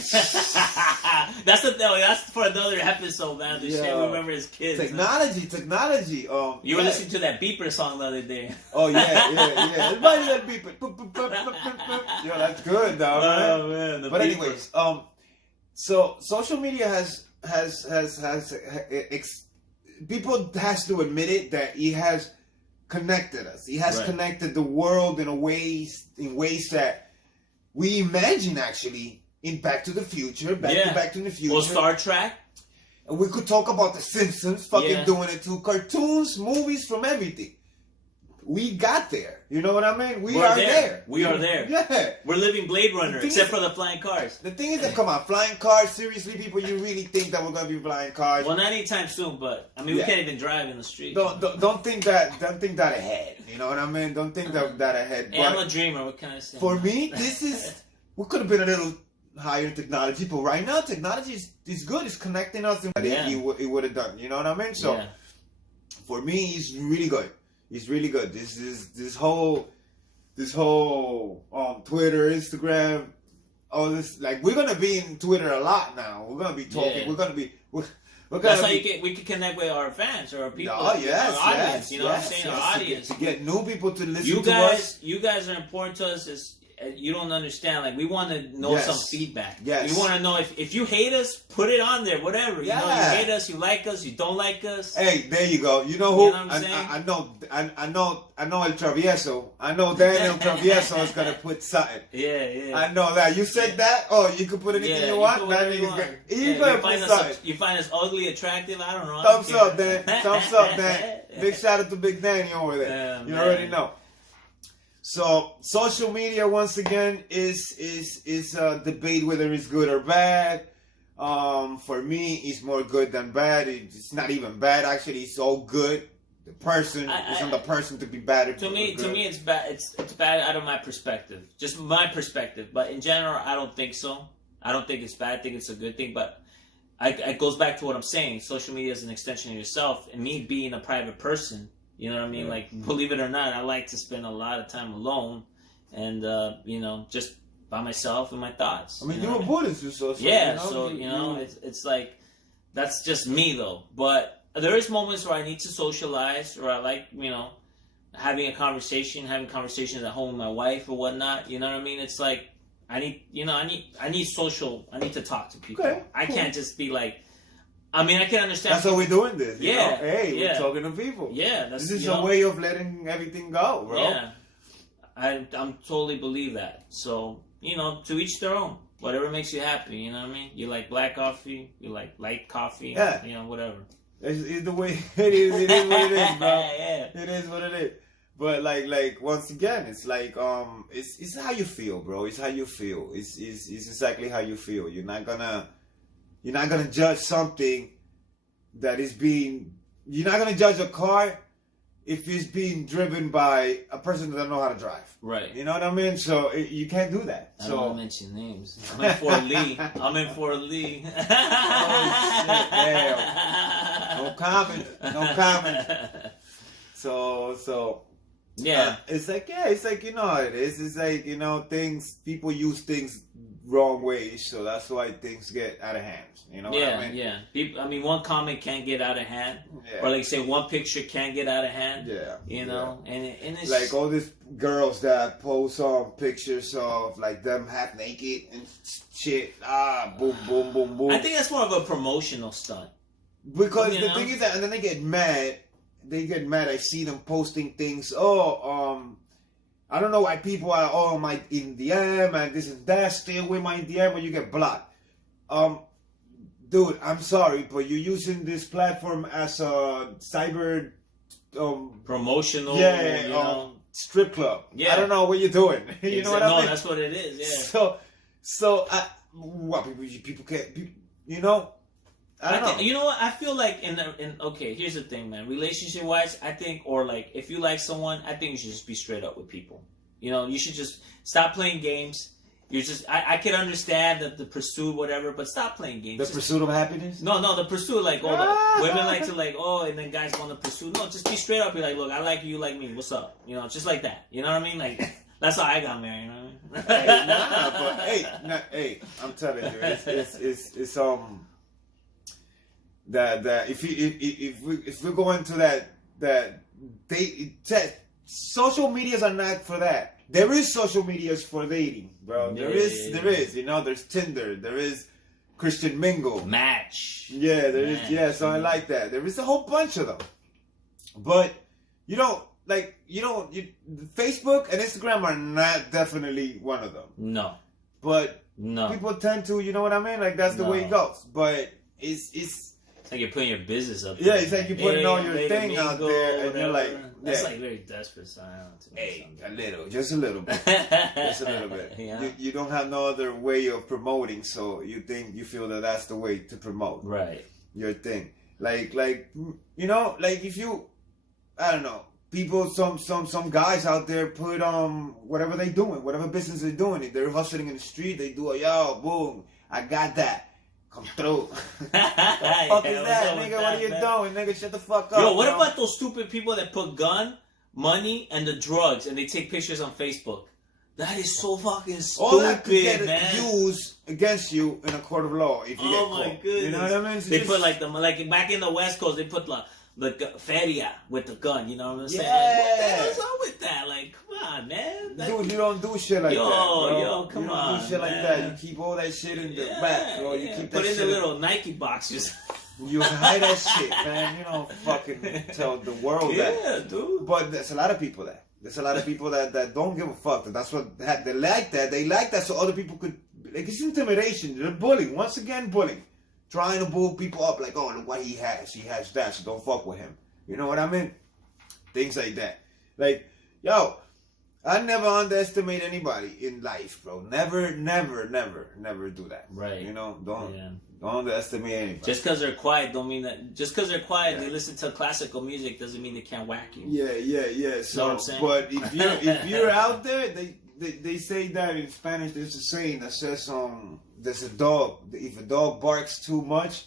that's for another episode, man. The shit we remember as kids. Technology. You were listening to that beeper song the other day. Oh yeah. Everybody that beeper. Yo, that's good though, man. Oh man. But anyways, so social media has people has to admit it that it has connected us. It has connected the world in ways that we imagine actually in Back to the Future, Back to the Future. Or Star Trek. And we could talk about The Simpsons fucking doing it too. Cartoons, movies, from everything. We got there. You know what I mean? We are there. We are there. Yeah. We're living Blade Runner, except for the flying cars. The thing is that, come on, flying cars, seriously, people, you really think that we're going to be flying cars? Well, not anytime soon, but, I mean, we can't even drive in the street. Don't think that ahead. You know what I mean? Don't think that ahead. Hey, I'm a dreamer. What can I say? For me, we could have been a little higher in technology, but right now, technology is good. It's connecting us and it would have done. You know what I mean? So, for me, it's really good. It's really good. This whole Twitter, Instagram, all this, like, we're gonna be in Twitter a lot now. We're gonna be talking. We're gonna be. That's how we can connect with our fans or our people. Oh yes, our audience. You know what I'm saying? Our audience to get new people to listen to us. You guys are important to us. You don't understand. Like, we want to know some feedback. Yes. We want to know if you hate us, put it on there. Whatever. You know, you hate us, you like us, you don't like us. Hey, there you go. You know who? You know what I'm saying? I know El Travieso. I know Daniel Travieso is gonna put something. Yeah. I know that. You said that. Oh, you can put anything you want. That nigga's gonna. He's gonna put something. You find us ugly, attractive? I don't know. Thumbs up, Dan. Thumbs up, Dan. Big shout out to Big Danny over there. You already know. So social media once again is a debate whether it's good or bad. For me, it's more good than bad. It's not even bad, actually. It's all good. The person, it's on the person to be bad. To me, it's bad. It's bad out of my perspective, just my perspective. But in general, I don't think so. I don't think it's bad. I think it's a good thing. But it goes back to what I'm saying. Social media is an extension of yourself, and me being a private person. You know what I mean? Like, believe it or not, I like to spend a lot of time alone, and you know, just by myself and my thoughts. I mean, you're a Buddhist, so yeah. So you know, it's like that's just me though. But there is moments where I need to socialize, or I like, you know, having conversations at home with my wife or whatnot. You know what I mean? It's like I need social. I need to talk to people. Okay, I can't just be like. I mean, I can understand. That's why we're doing this. You yeah. know? Hey, yeah. we're talking to people. Yeah, this is a way of letting everything go, bro. Yeah, I'm totally believe that. So, you know, to each their own. Whatever makes you happy, you know what I mean? You like black coffee, you like light coffee, yeah. You know, whatever. It's the way it is. It is what it is, bro. Yeah. It is what it is. But like once again, it's like it's how you feel, bro. It's how you feel. It's exactly how you feel. You're not gonna judge something that is being. You're not gonna judge a car if it's being driven by a person that doesn't know how to drive. Right. You know what I mean? So you can't do that. I so, don't want to mention names. I'm in for Lee. I'm in for Lee. Oh, shit, damn. No comment. No comment. So. Yeah. It's like, you know how it is. It's like, you know, people use things wrong ways, so that's why things get out of hand. You know what I mean? Yeah. People, I mean, one comment can get out of hand. Yeah. Or like say one picture can get out of hand. Yeah. You know? Yeah. And it's like all these girls that post pictures of like them half naked and shit. Boom, boom, boom, boom. I think that's more of a promotional stunt. Because the thing is that, and then they get mad. I see them posting things. I don't know why people are, my in DM and this and that. Stay away my DM or you get blocked. Dude, I'm sorry, but you're using this platform as a cyber promotional, strip club. Yeah, I don't know what you're doing. You know what I mean? No, that's what it is. Yeah. So what people can't, you know. I don't know. You know what? I feel like okay, here's the thing, man. Relationship wise, I think, or like if you like someone, I think you should just be straight up with people. You know, you should just stop playing games. You're just I can understand the pursuit, whatever, but stop playing games. The pursuit of happiness? No, the pursuit, like the women like to like, and then guys want to pursue. No, just be straight up. You're like, look, I like you, you like me. What's up? You know, just like that. You know what I mean? Like that's how I got married. You know what I mean? Hey, I'm telling you, it's that if we go into that social medias are not for that. There is social medias for dating, bro. There is. You know, there's Tinder. There is Christian Mingle. Match. Yeah, there is. Yeah, so I like that. There is a whole bunch of them. But Facebook and Instagram are not definitely one of them. No. But people tend to, you know what I mean? Like that's the way it goes. But it's like you're putting your business up there. Yeah, it's like you're putting all your thing out there, and you're like, that's like very desperate. So just a little bit. Just a little bit. Yeah. You don't have no other way of promoting, so you feel that that's the way to promote, right? Your thing, like you know, like if you, I don't know, people, some guys out there put whatever they doing, whatever business they're doing, if they're hustling in the street, they do boom, I got that. Come through. What the fuck is that, nigga? What are you doing, nigga? Shut the fuck up. Yo, what about those stupid people that put gun, money, and the drugs, and they take pictures on Facebook? That is so fucking stupid, all that could get man. Used against you in a court of law if you get caught. My goodness. You know what I mean? So they put like back in the West Coast, they put the feria with the gun. You know what I'm saying? Yeah. Like, what the hell's up with that? Like, come on, man. Dude, you don't do shit like that, bro. Come on, you don't do shit like that. You keep all that shit in the back, bro. You keep that put in shit the little Nike boxes. You hide that shit, man. You don't fucking tell the world that. Yeah, dude. But there's a lot of people that. There's a lot of people that don't give a fuck. That's what they like that. They like that so other people could. Like, it's intimidation. They're bullying. Once again, bullying. Trying to bull people up like, look what he has. He has that, so don't fuck with him. You know what I mean? Things like that. Like, yo, I never underestimate anybody in life, bro. Never do that. Right. You know, don't underestimate anybody. Just because they're quiet don't mean that. Just because they're quiet, they listen to classical music doesn't mean they can't whack you. Yeah. So, know what I'm saying? but if you're out there, they say that in Spanish. There's a saying that says there's a dog. If a dog barks too much,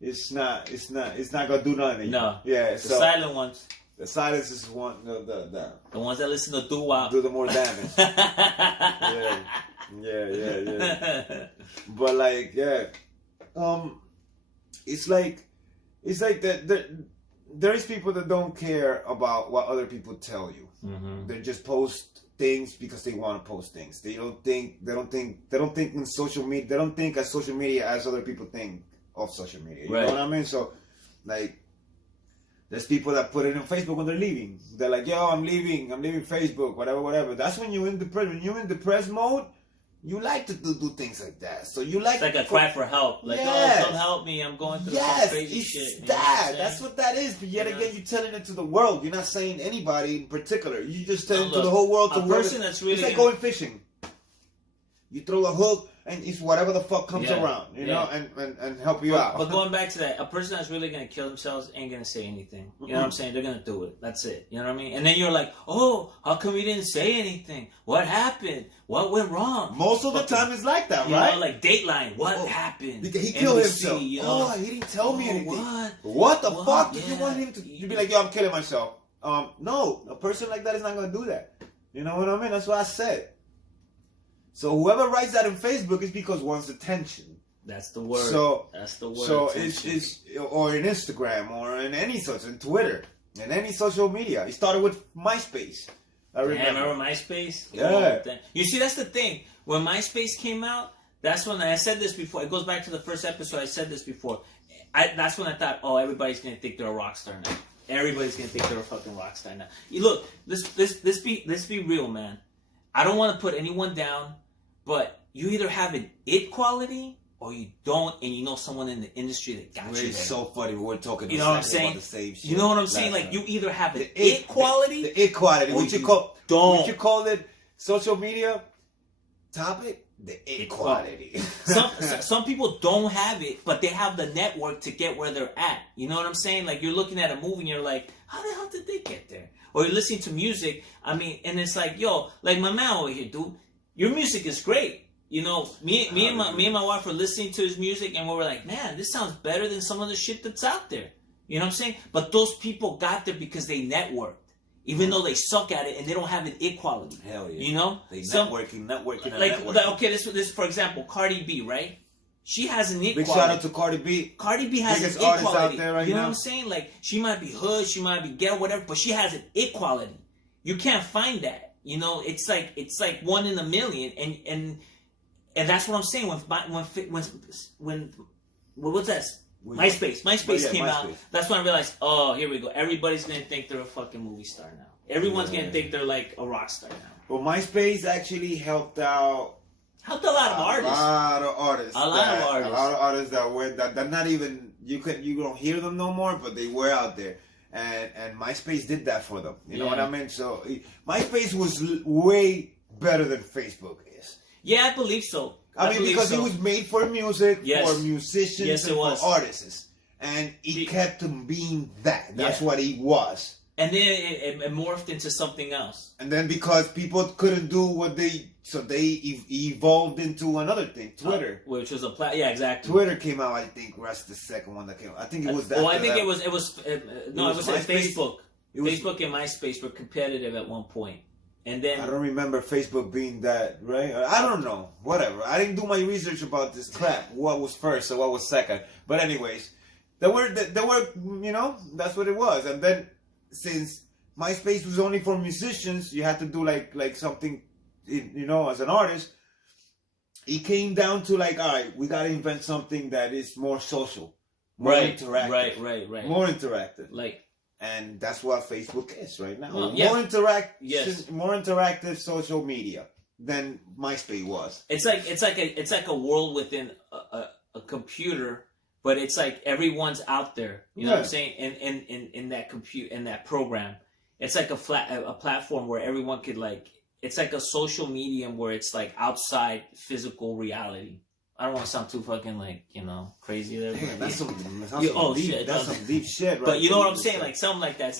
it's not gonna do nothing. No. Yeah. The So silent ones. the silence is one. The ones that listen to doo-wop do the more damage. Yeah. But like, it's like that. There is people that don't care about what other people tell you. Mm-hmm. They just post things because they want to post things. They don't think in social media. They don't think of social media as other people think of social media. You know what I mean? So, like, there's people that put it on Facebook when they're leaving. They're like, "Yo, I'm leaving Facebook, whatever." That's when you're in depressed mode. You like to do things like that. So you like... It's like a cry for help. Like, oh, come help me. I'm going through some crazy shit. That's what that is. But yet again, you're telling it to the world. You're not saying anybody in particular. You're just telling it to the whole world. A person that's really... It's like going fishing. You throw a hook, and it's whatever the fuck comes around, you know, and help you out. But going back to that, a person that's really going to kill themselves ain't going to say anything. You know what I'm saying? They're going to do it. That's it. You know what I mean? And then you're like, oh, how come you didn't say anything? What happened? What went wrong? Most of the time it's like that, right? You know, like Dateline. What happened? He killed himself. You know? Oh, he didn't tell me anything. What the fuck? Did you want him to... You'd be like, yo, I'm killing myself. No, a person like that is not going to do that. You know what I mean? That's what I said. So whoever writes that on Facebook is because wants attention. That's the word. That's the word. So it's or in Instagram or in any such, in Twitter, in any social media. It started with MySpace. I remember MySpace? Yeah. You see, that's the thing. When MySpace came out, that's when I said this before. It goes back to the first episode. I said this before. That's when I thought, oh, everybody's gonna think they're a rock star now. Everybody's gonna think they're a fucking rock star now. Look, let's be real, man. I don't want to put anyone down, but you either have an it quality or you don't, and you know someone in the industry that got you there. It's so funny. We're talking. You know what I'm saying? About the same shit. You know what I'm saying? Like you either have an it quality, the it quality. What you call it? Social media topic. The it quality. Some people don't have it, but they have the network to get where they're at. You know what I'm saying? Like you're looking at a movie and you're like, how the hell did they get there? Or you're listening to music. I mean, and it's like, yo, like my man over here, dude. Your music is great. You know, me and my wife were listening to his music, and we were like, man, this sounds better than some of the shit that's out there. You know what I'm saying? But those people got there because they networked, even though they suck at it and they don't have an equality. Hell yeah. You know, they networking. Like okay, this for example, Cardi B, right? She has an equality. Big shout out to Cardi B. Cardi B has biggest an equality out there right you know now. What I'm saying? Like she might be hood, she might be ghetto, whatever, but she has an equality. You can't find that. You know, it's like one in a million, and that's what I'm saying. When what's that? MySpace came out. That's when I realized, oh, here we go. Everybody's gonna think they're a fucking movie star now. Everyone's gonna think they're like a rock star now. Well, MySpace actually helped out a lot of artists. A lot of artists that were that not even you don't hear them no more, but they were out there. And MySpace did that for them. You know what I mean? So MySpace was way better than Facebook is. Yeah, I believe so. I mean, because it was made for music, for musicians, and for artists. And it kept him being that. That's what he was. And then it morphed into something else. And then because people couldn't do what they evolved into another thing, Twitter, which was yeah, exactly. Twitter came out. I think that's the second one that came out. I think it was that. Well, I think it was Facebook. Facebook and MySpace were competitive at one point, and then I don't remember Facebook being that, right? I don't know. Whatever. I didn't do my research about this crap. What was first or what was second? But anyways, there were you know, that's what it was. And then since MySpace was only for musicians, you had to do like something, you know, as an artist. It came down to like, all right, we got to invent something that is more social, more interactive, right, more interactive. Like, and that's what Facebook is right now. Well, more interactive social media than MySpace was. It's like a world within a computer. But it's like everyone's out there, you know what I'm saying? In that in that program, it's like a platform where everyone could like it's like a social medium where it's like outside physical reality. I don't want to sound too fucking like, you know, crazy there. Damn, that's some deep shit, right? But you know what I'm saying? Like something like that.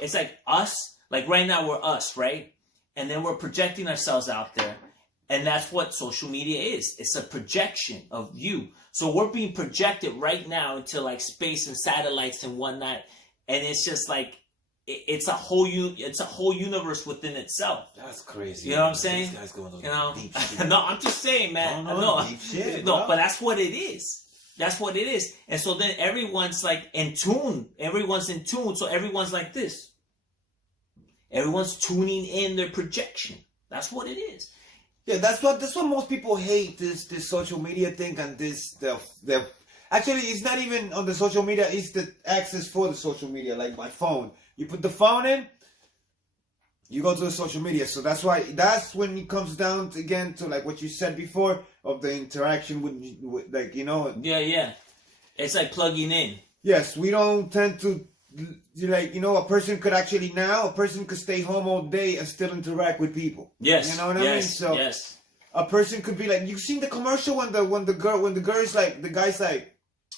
It's like us. Like right now we're us, right? And then we're projecting ourselves out there. And that's what social media is. It's a projection of you. So we're being projected right now into like space and satellites and whatnot. And it's just like, it's a whole universe within itself. That's crazy. You know what I'm saying? These guys going you know, deep shit. no, I'm just saying, man. No, deep shit, no, bro. but that's what it is. That's what it is. And so then everyone's like in tune. Everyone's in tune. So everyone's like this. Everyone's tuning in their projection. That's what it is. Yeah, that's what most people hate, this social media thing, and the actually it's not even on the social media, it's the access for the social media, like my phone. You put the phone in, you go to the social media. So that's when it comes down to, again, to like what you said before of the interaction with like, you know. Yeah. It's like plugging in. Yes, we don't tend to, like, you know, a person could stay home all day and still interact with people. Yes. You know what I mean? So yes. A person could be like, you've seen the commercial when the girl's like, the guy's like,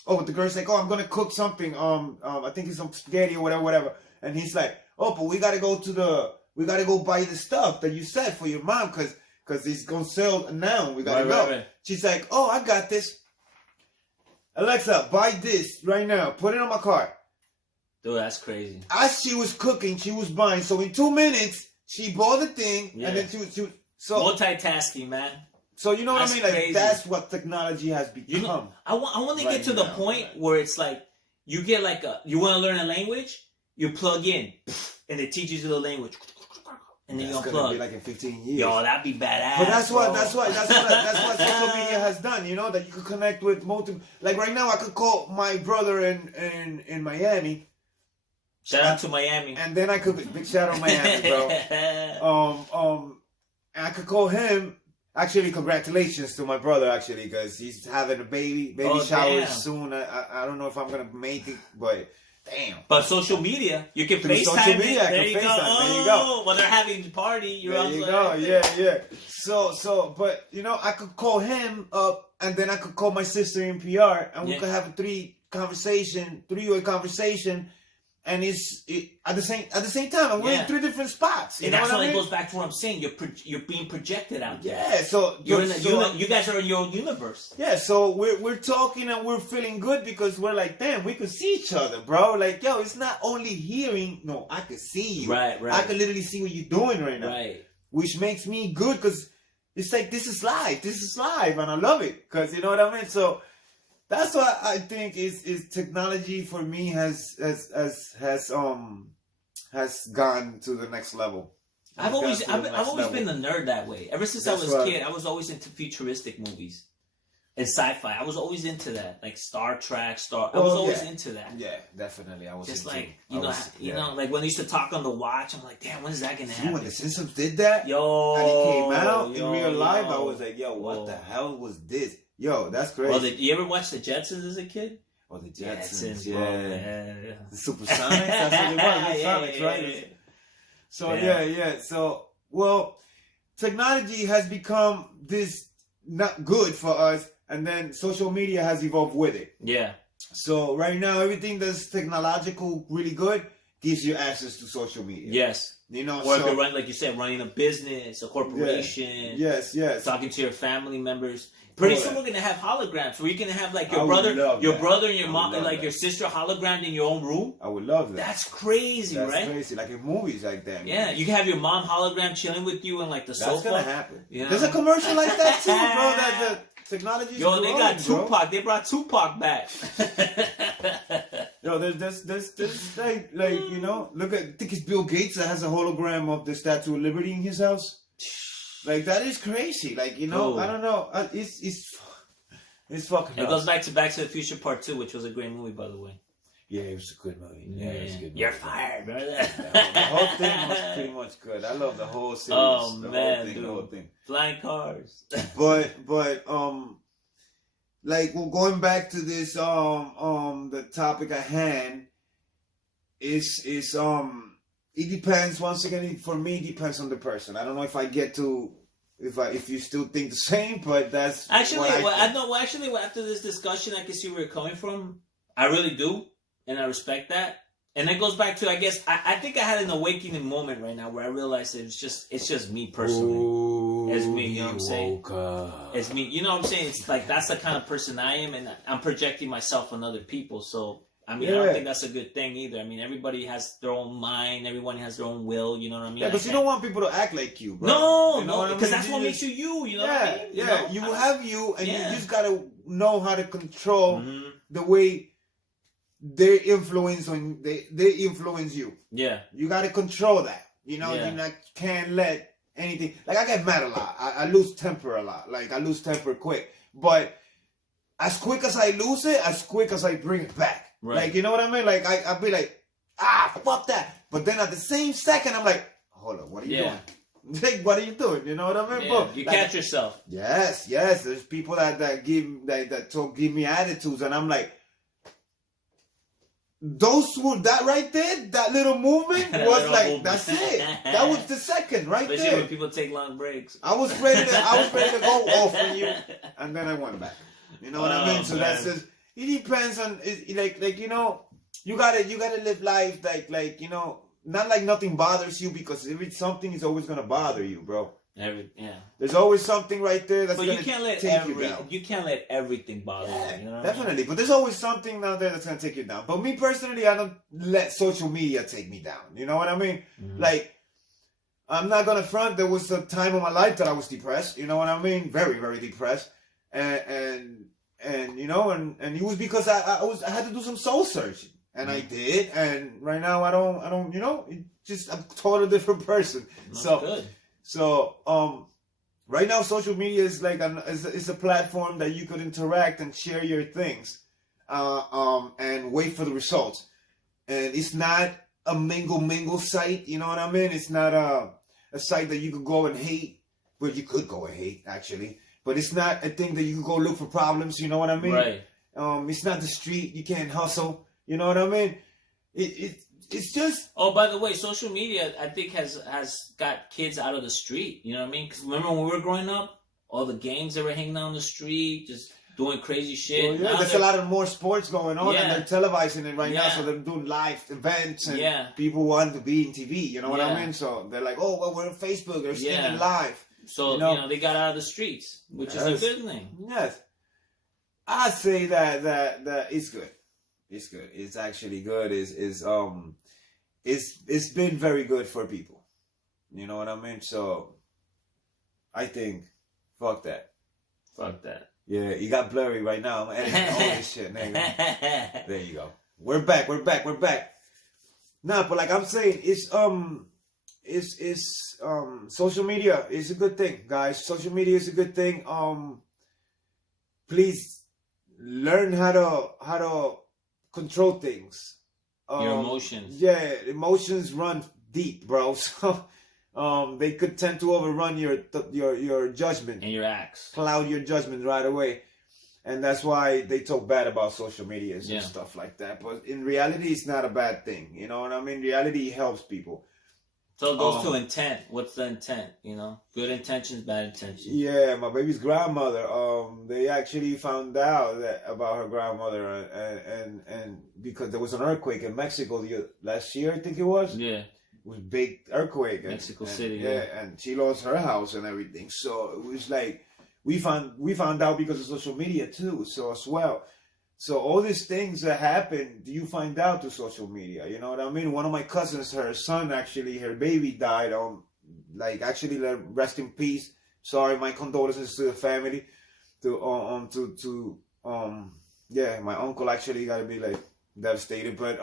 oh, the girl's like, oh, I'm gonna cook something, I think it's some spaghetti or whatever. And he's like, oh, but we gotta go buy the stuff that you said for your mom, cause it's gonna sell now. We gotta go. Right. She's like, oh, I got this. Alexa, buy this right now. Put it on my cart. Dude, that's crazy. As she was cooking, she was buying. So in 2 minutes, she bought the thing, and then she was so multitasking, man. So you know what that's I mean? Like crazy. that's what technology has become. You know, I want to get to the point where it's like you get like you want to learn a language, you plug in, and it teaches you the language, and then you unplug. That's gonna be like in 15 years. Yo, that'd be badass. But that's what social media has done. You know, that you could connect with multiple. Like right now, I could call my brother in Miami. Shout out to Miami. And then I could big shout out Miami, bro. I could call him. Actually, congratulations to my brother, actually, because he's having a baby shower soon. I don't know if I'm gonna make it, but damn. But social media, you can FaceTime it. There you go. When they're having a party, you're on. There you go. Yeah. So, but you know, I could call him up, and then I could call my sister in PR, and we could have a three-way conversation. And it's at the same time, and we're in 3 different spots. And that's why it goes back to what I'm saying. You're being projected out there. Yeah, so you guys are in your own universe. Yeah, so we're talking and we're feeling good because we're like, damn, we could see each other, bro. Like, yo, it's not only hearing. No, I could see you. Right. I could literally see what you're doing right now. Right. Which makes me good because it's like this is live, and I love it because you know what I mean. So. That's what I think is technology for me has gone to the next level. I've always been the nerd that way. Ever since I was a kid, I was always into futuristic movies and sci-fi. I was always into that, like Star Trek, I was always into that. Yeah, definitely. I was just like you know, like when they used to talk on the watch. I'm like, damn, when is that gonna happen? When the Simpsons did that, and it came out in real life, I was like, yo, what the hell was this? Yo, that's crazy. Well, you ever watch the Jetsons as a kid? Oh, the Jetsons, yeah. The Supersonics, that's what it was. Sonics, right? So, yeah. So, well, technology has become this not good for us, and then social media has evolved with it. Yeah. So, right now, everything that's technological, really good, gives you access to social media. Yes. You know, or if you're running, like you said, running a business, a corporation. Yes. Talking to your family members. Pretty soon we're gonna have holograms where you can have like your brother and your mom and like your sister hologrammed in your own room. I would love that. That's crazy, right? That's crazy. Like in movies like that. Yeah, you can have your mom hologram chilling with you in like the sofa. That's gonna happen. You know? There's a commercial like that too, bro. That the technology is growing, they got Tupac. Bro. They brought Tupac back. Yo, there's like you know, look at, I think it's Bill Gates that has a hologram of the Statue of Liberty in his house. Like that is crazy. Like, you know, I don't know. It's fucking. It goes back to the Future Part 2, which was a great movie, by the way. Yeah, it was a good movie. Yeah, it was a good movie. You're fired, brother. The whole thing was pretty much good. I love the whole series. Oh the man, the whole thing. Flying cars. but like, well, going back to this the topic at hand is it depends. Once again, for me, it depends on the person. I don't know if I get to, if you still think the same, but that's actually. what I think. Actually, after this discussion, I can see where you're coming from. I really do, and I respect that. And it goes back to, I guess, I think I had an awakening moment right now where I realized it's just me personally. Ooh, it's me, you know what I'm saying? It's me, you know what I'm saying? It's like, that's the kind of person I am, and I'm projecting myself on other people. So, I mean, I don't think that's a good thing either. I mean, everybody has their own mind, everyone has their own will, you know what I mean? Yeah, but you don't want people to act like you, bro. No, because that's what makes you, you know what I mean? You have you, and you just gotta know how to control the way they influence you. Yeah. You got to control that. You know, you can't let anything, like, I get mad a lot. I lose temper a lot. Like, I lose temper quick. But as quick as I lose it, as quick as I bring it back. Right. Like, you know what I mean? Like, I'll be like, fuck that. But then at the same second, I'm like, hold on, what are you doing? Like, what are you doing? You know what I mean? Yeah, you catch yourself. Yes. There's people that give me attitudes, and I'm like, that right there, that little movement was like, that's it. That was the second right Especially there. when people take long breaks. I was ready to go off on you, and then I went back. You know what I mean? So that's just, it depends on, like, you know, you gotta live life like, you know, not like nothing bothers you, because if it's something, it's always gonna bother you, bro. There's always something right there that's gonna take you down. You can't let everything bother you. You know definitely. I mean? But there's always something out there that's gonna take you down. But me personally, I don't let social media take me down. You know what I mean? Like, I'm not gonna front. There was a time in my life that I was depressed. You know what I mean? Very, very depressed. And you know, and it was because I had to do some soul searching, and I did. And right now, I don't. You know, I'm a totally different person. That's good. So, right now, social media is like it's a platform that you could interact and share your things, and wait for the results. And it's not a mingle site, you know what I mean? It's not a site that you could go and hate. Well, you could go and hate, actually. But it's not a thing that you can go look for problems, you know what I mean? Right. It's not the street. You can't hustle, you know what I mean? It's just... Oh, by the way, social media, I think, has got kids out of the street. You know what I mean? Because remember when we were growing up, all the gangs that were hanging out on the street, just doing crazy shit. Well, there's a lot of more sports going on, and they're televising it right now, so they're doing live events, and people want to be in TV, you know what I mean? So they're like, oh, well, we're on Facebook, they're streaming live. So, you know, they got out of the streets, which is a good thing. Yes. I say that it's good. It's good. It's actually good. It's been very good for people. You know what I mean? So I think, fuck that. Fuck that. Yeah, you got blurry right now. I'm editing all this shit, nigga. There you go. We're back. Nah, but like I'm saying, it's social media is a good thing, guys. Social media is a good thing. Please learn how to control things. Your emotions. Yeah, emotions run deep, bro. So they could tend to overrun your judgment and your acts, cloud your judgment right away, and that's why they talk bad about social medias and stuff like that. But in reality, it's not a bad thing. You know what I mean? Reality helps people. So it goes to intent. What's the intent? You know, good intentions, bad intentions. Yeah, my baby's grandmother. They actually found out about her grandmother, and because there was an earthquake in Mexico last year, I think it was. Yeah, it was a big earthquake. Mexico City. Yeah, and she lost her house and everything. So it was like we found out because of social media too. So as well. So all these things that happen, you find out through social media. You know what I mean? One of my cousins, her son, actually, her baby died. Actually, rest in peace. Sorry, my condolences to the family. My uncle actually got to be like devastated. But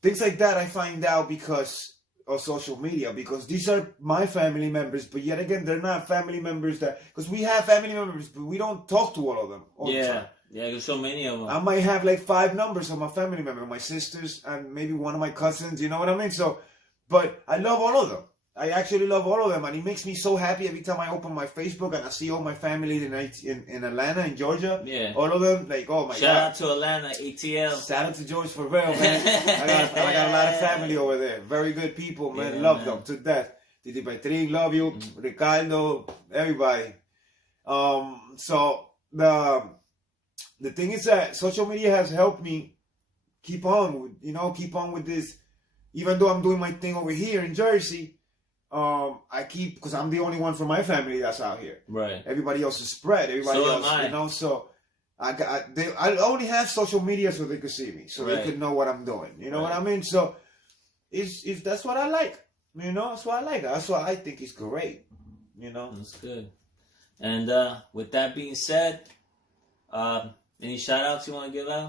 things like that I find out because of social media, because these are my family members, but yet again, they're not family members because we have family members, but we don't talk to all of them all the time. Yeah, there's so many of them. I might have like 5 numbers of my family members, my sisters, and maybe one of my cousins, you know what I mean? So, but I love all of them. I actually love all of them, and it makes me so happy every time I open my Facebook and I see all my family in Atlanta, in Georgia. Yeah. All of them, like, oh my God. Shout out to Atlanta, ATL. Shout out to George for real, man. I got a lot of family over there. Very good people, man. Yeah, love man. them to death. Titi Petrin, love you. Mm-hmm. Ricardo, everybody. So the thing is that social media has helped me keep on with this. Even though I'm doing my thing over here in Jersey, because I'm the only one from my family that's out here. Right. Everybody else is spread. Everybody So else, am I. you know. So I only have social media so they could see me, so they could know what I'm doing. You know what I mean? So it's that's what I like. You know, that's what I like. That's what I think is great. You know, that's good. And with that being said, any shout outs you want to give out?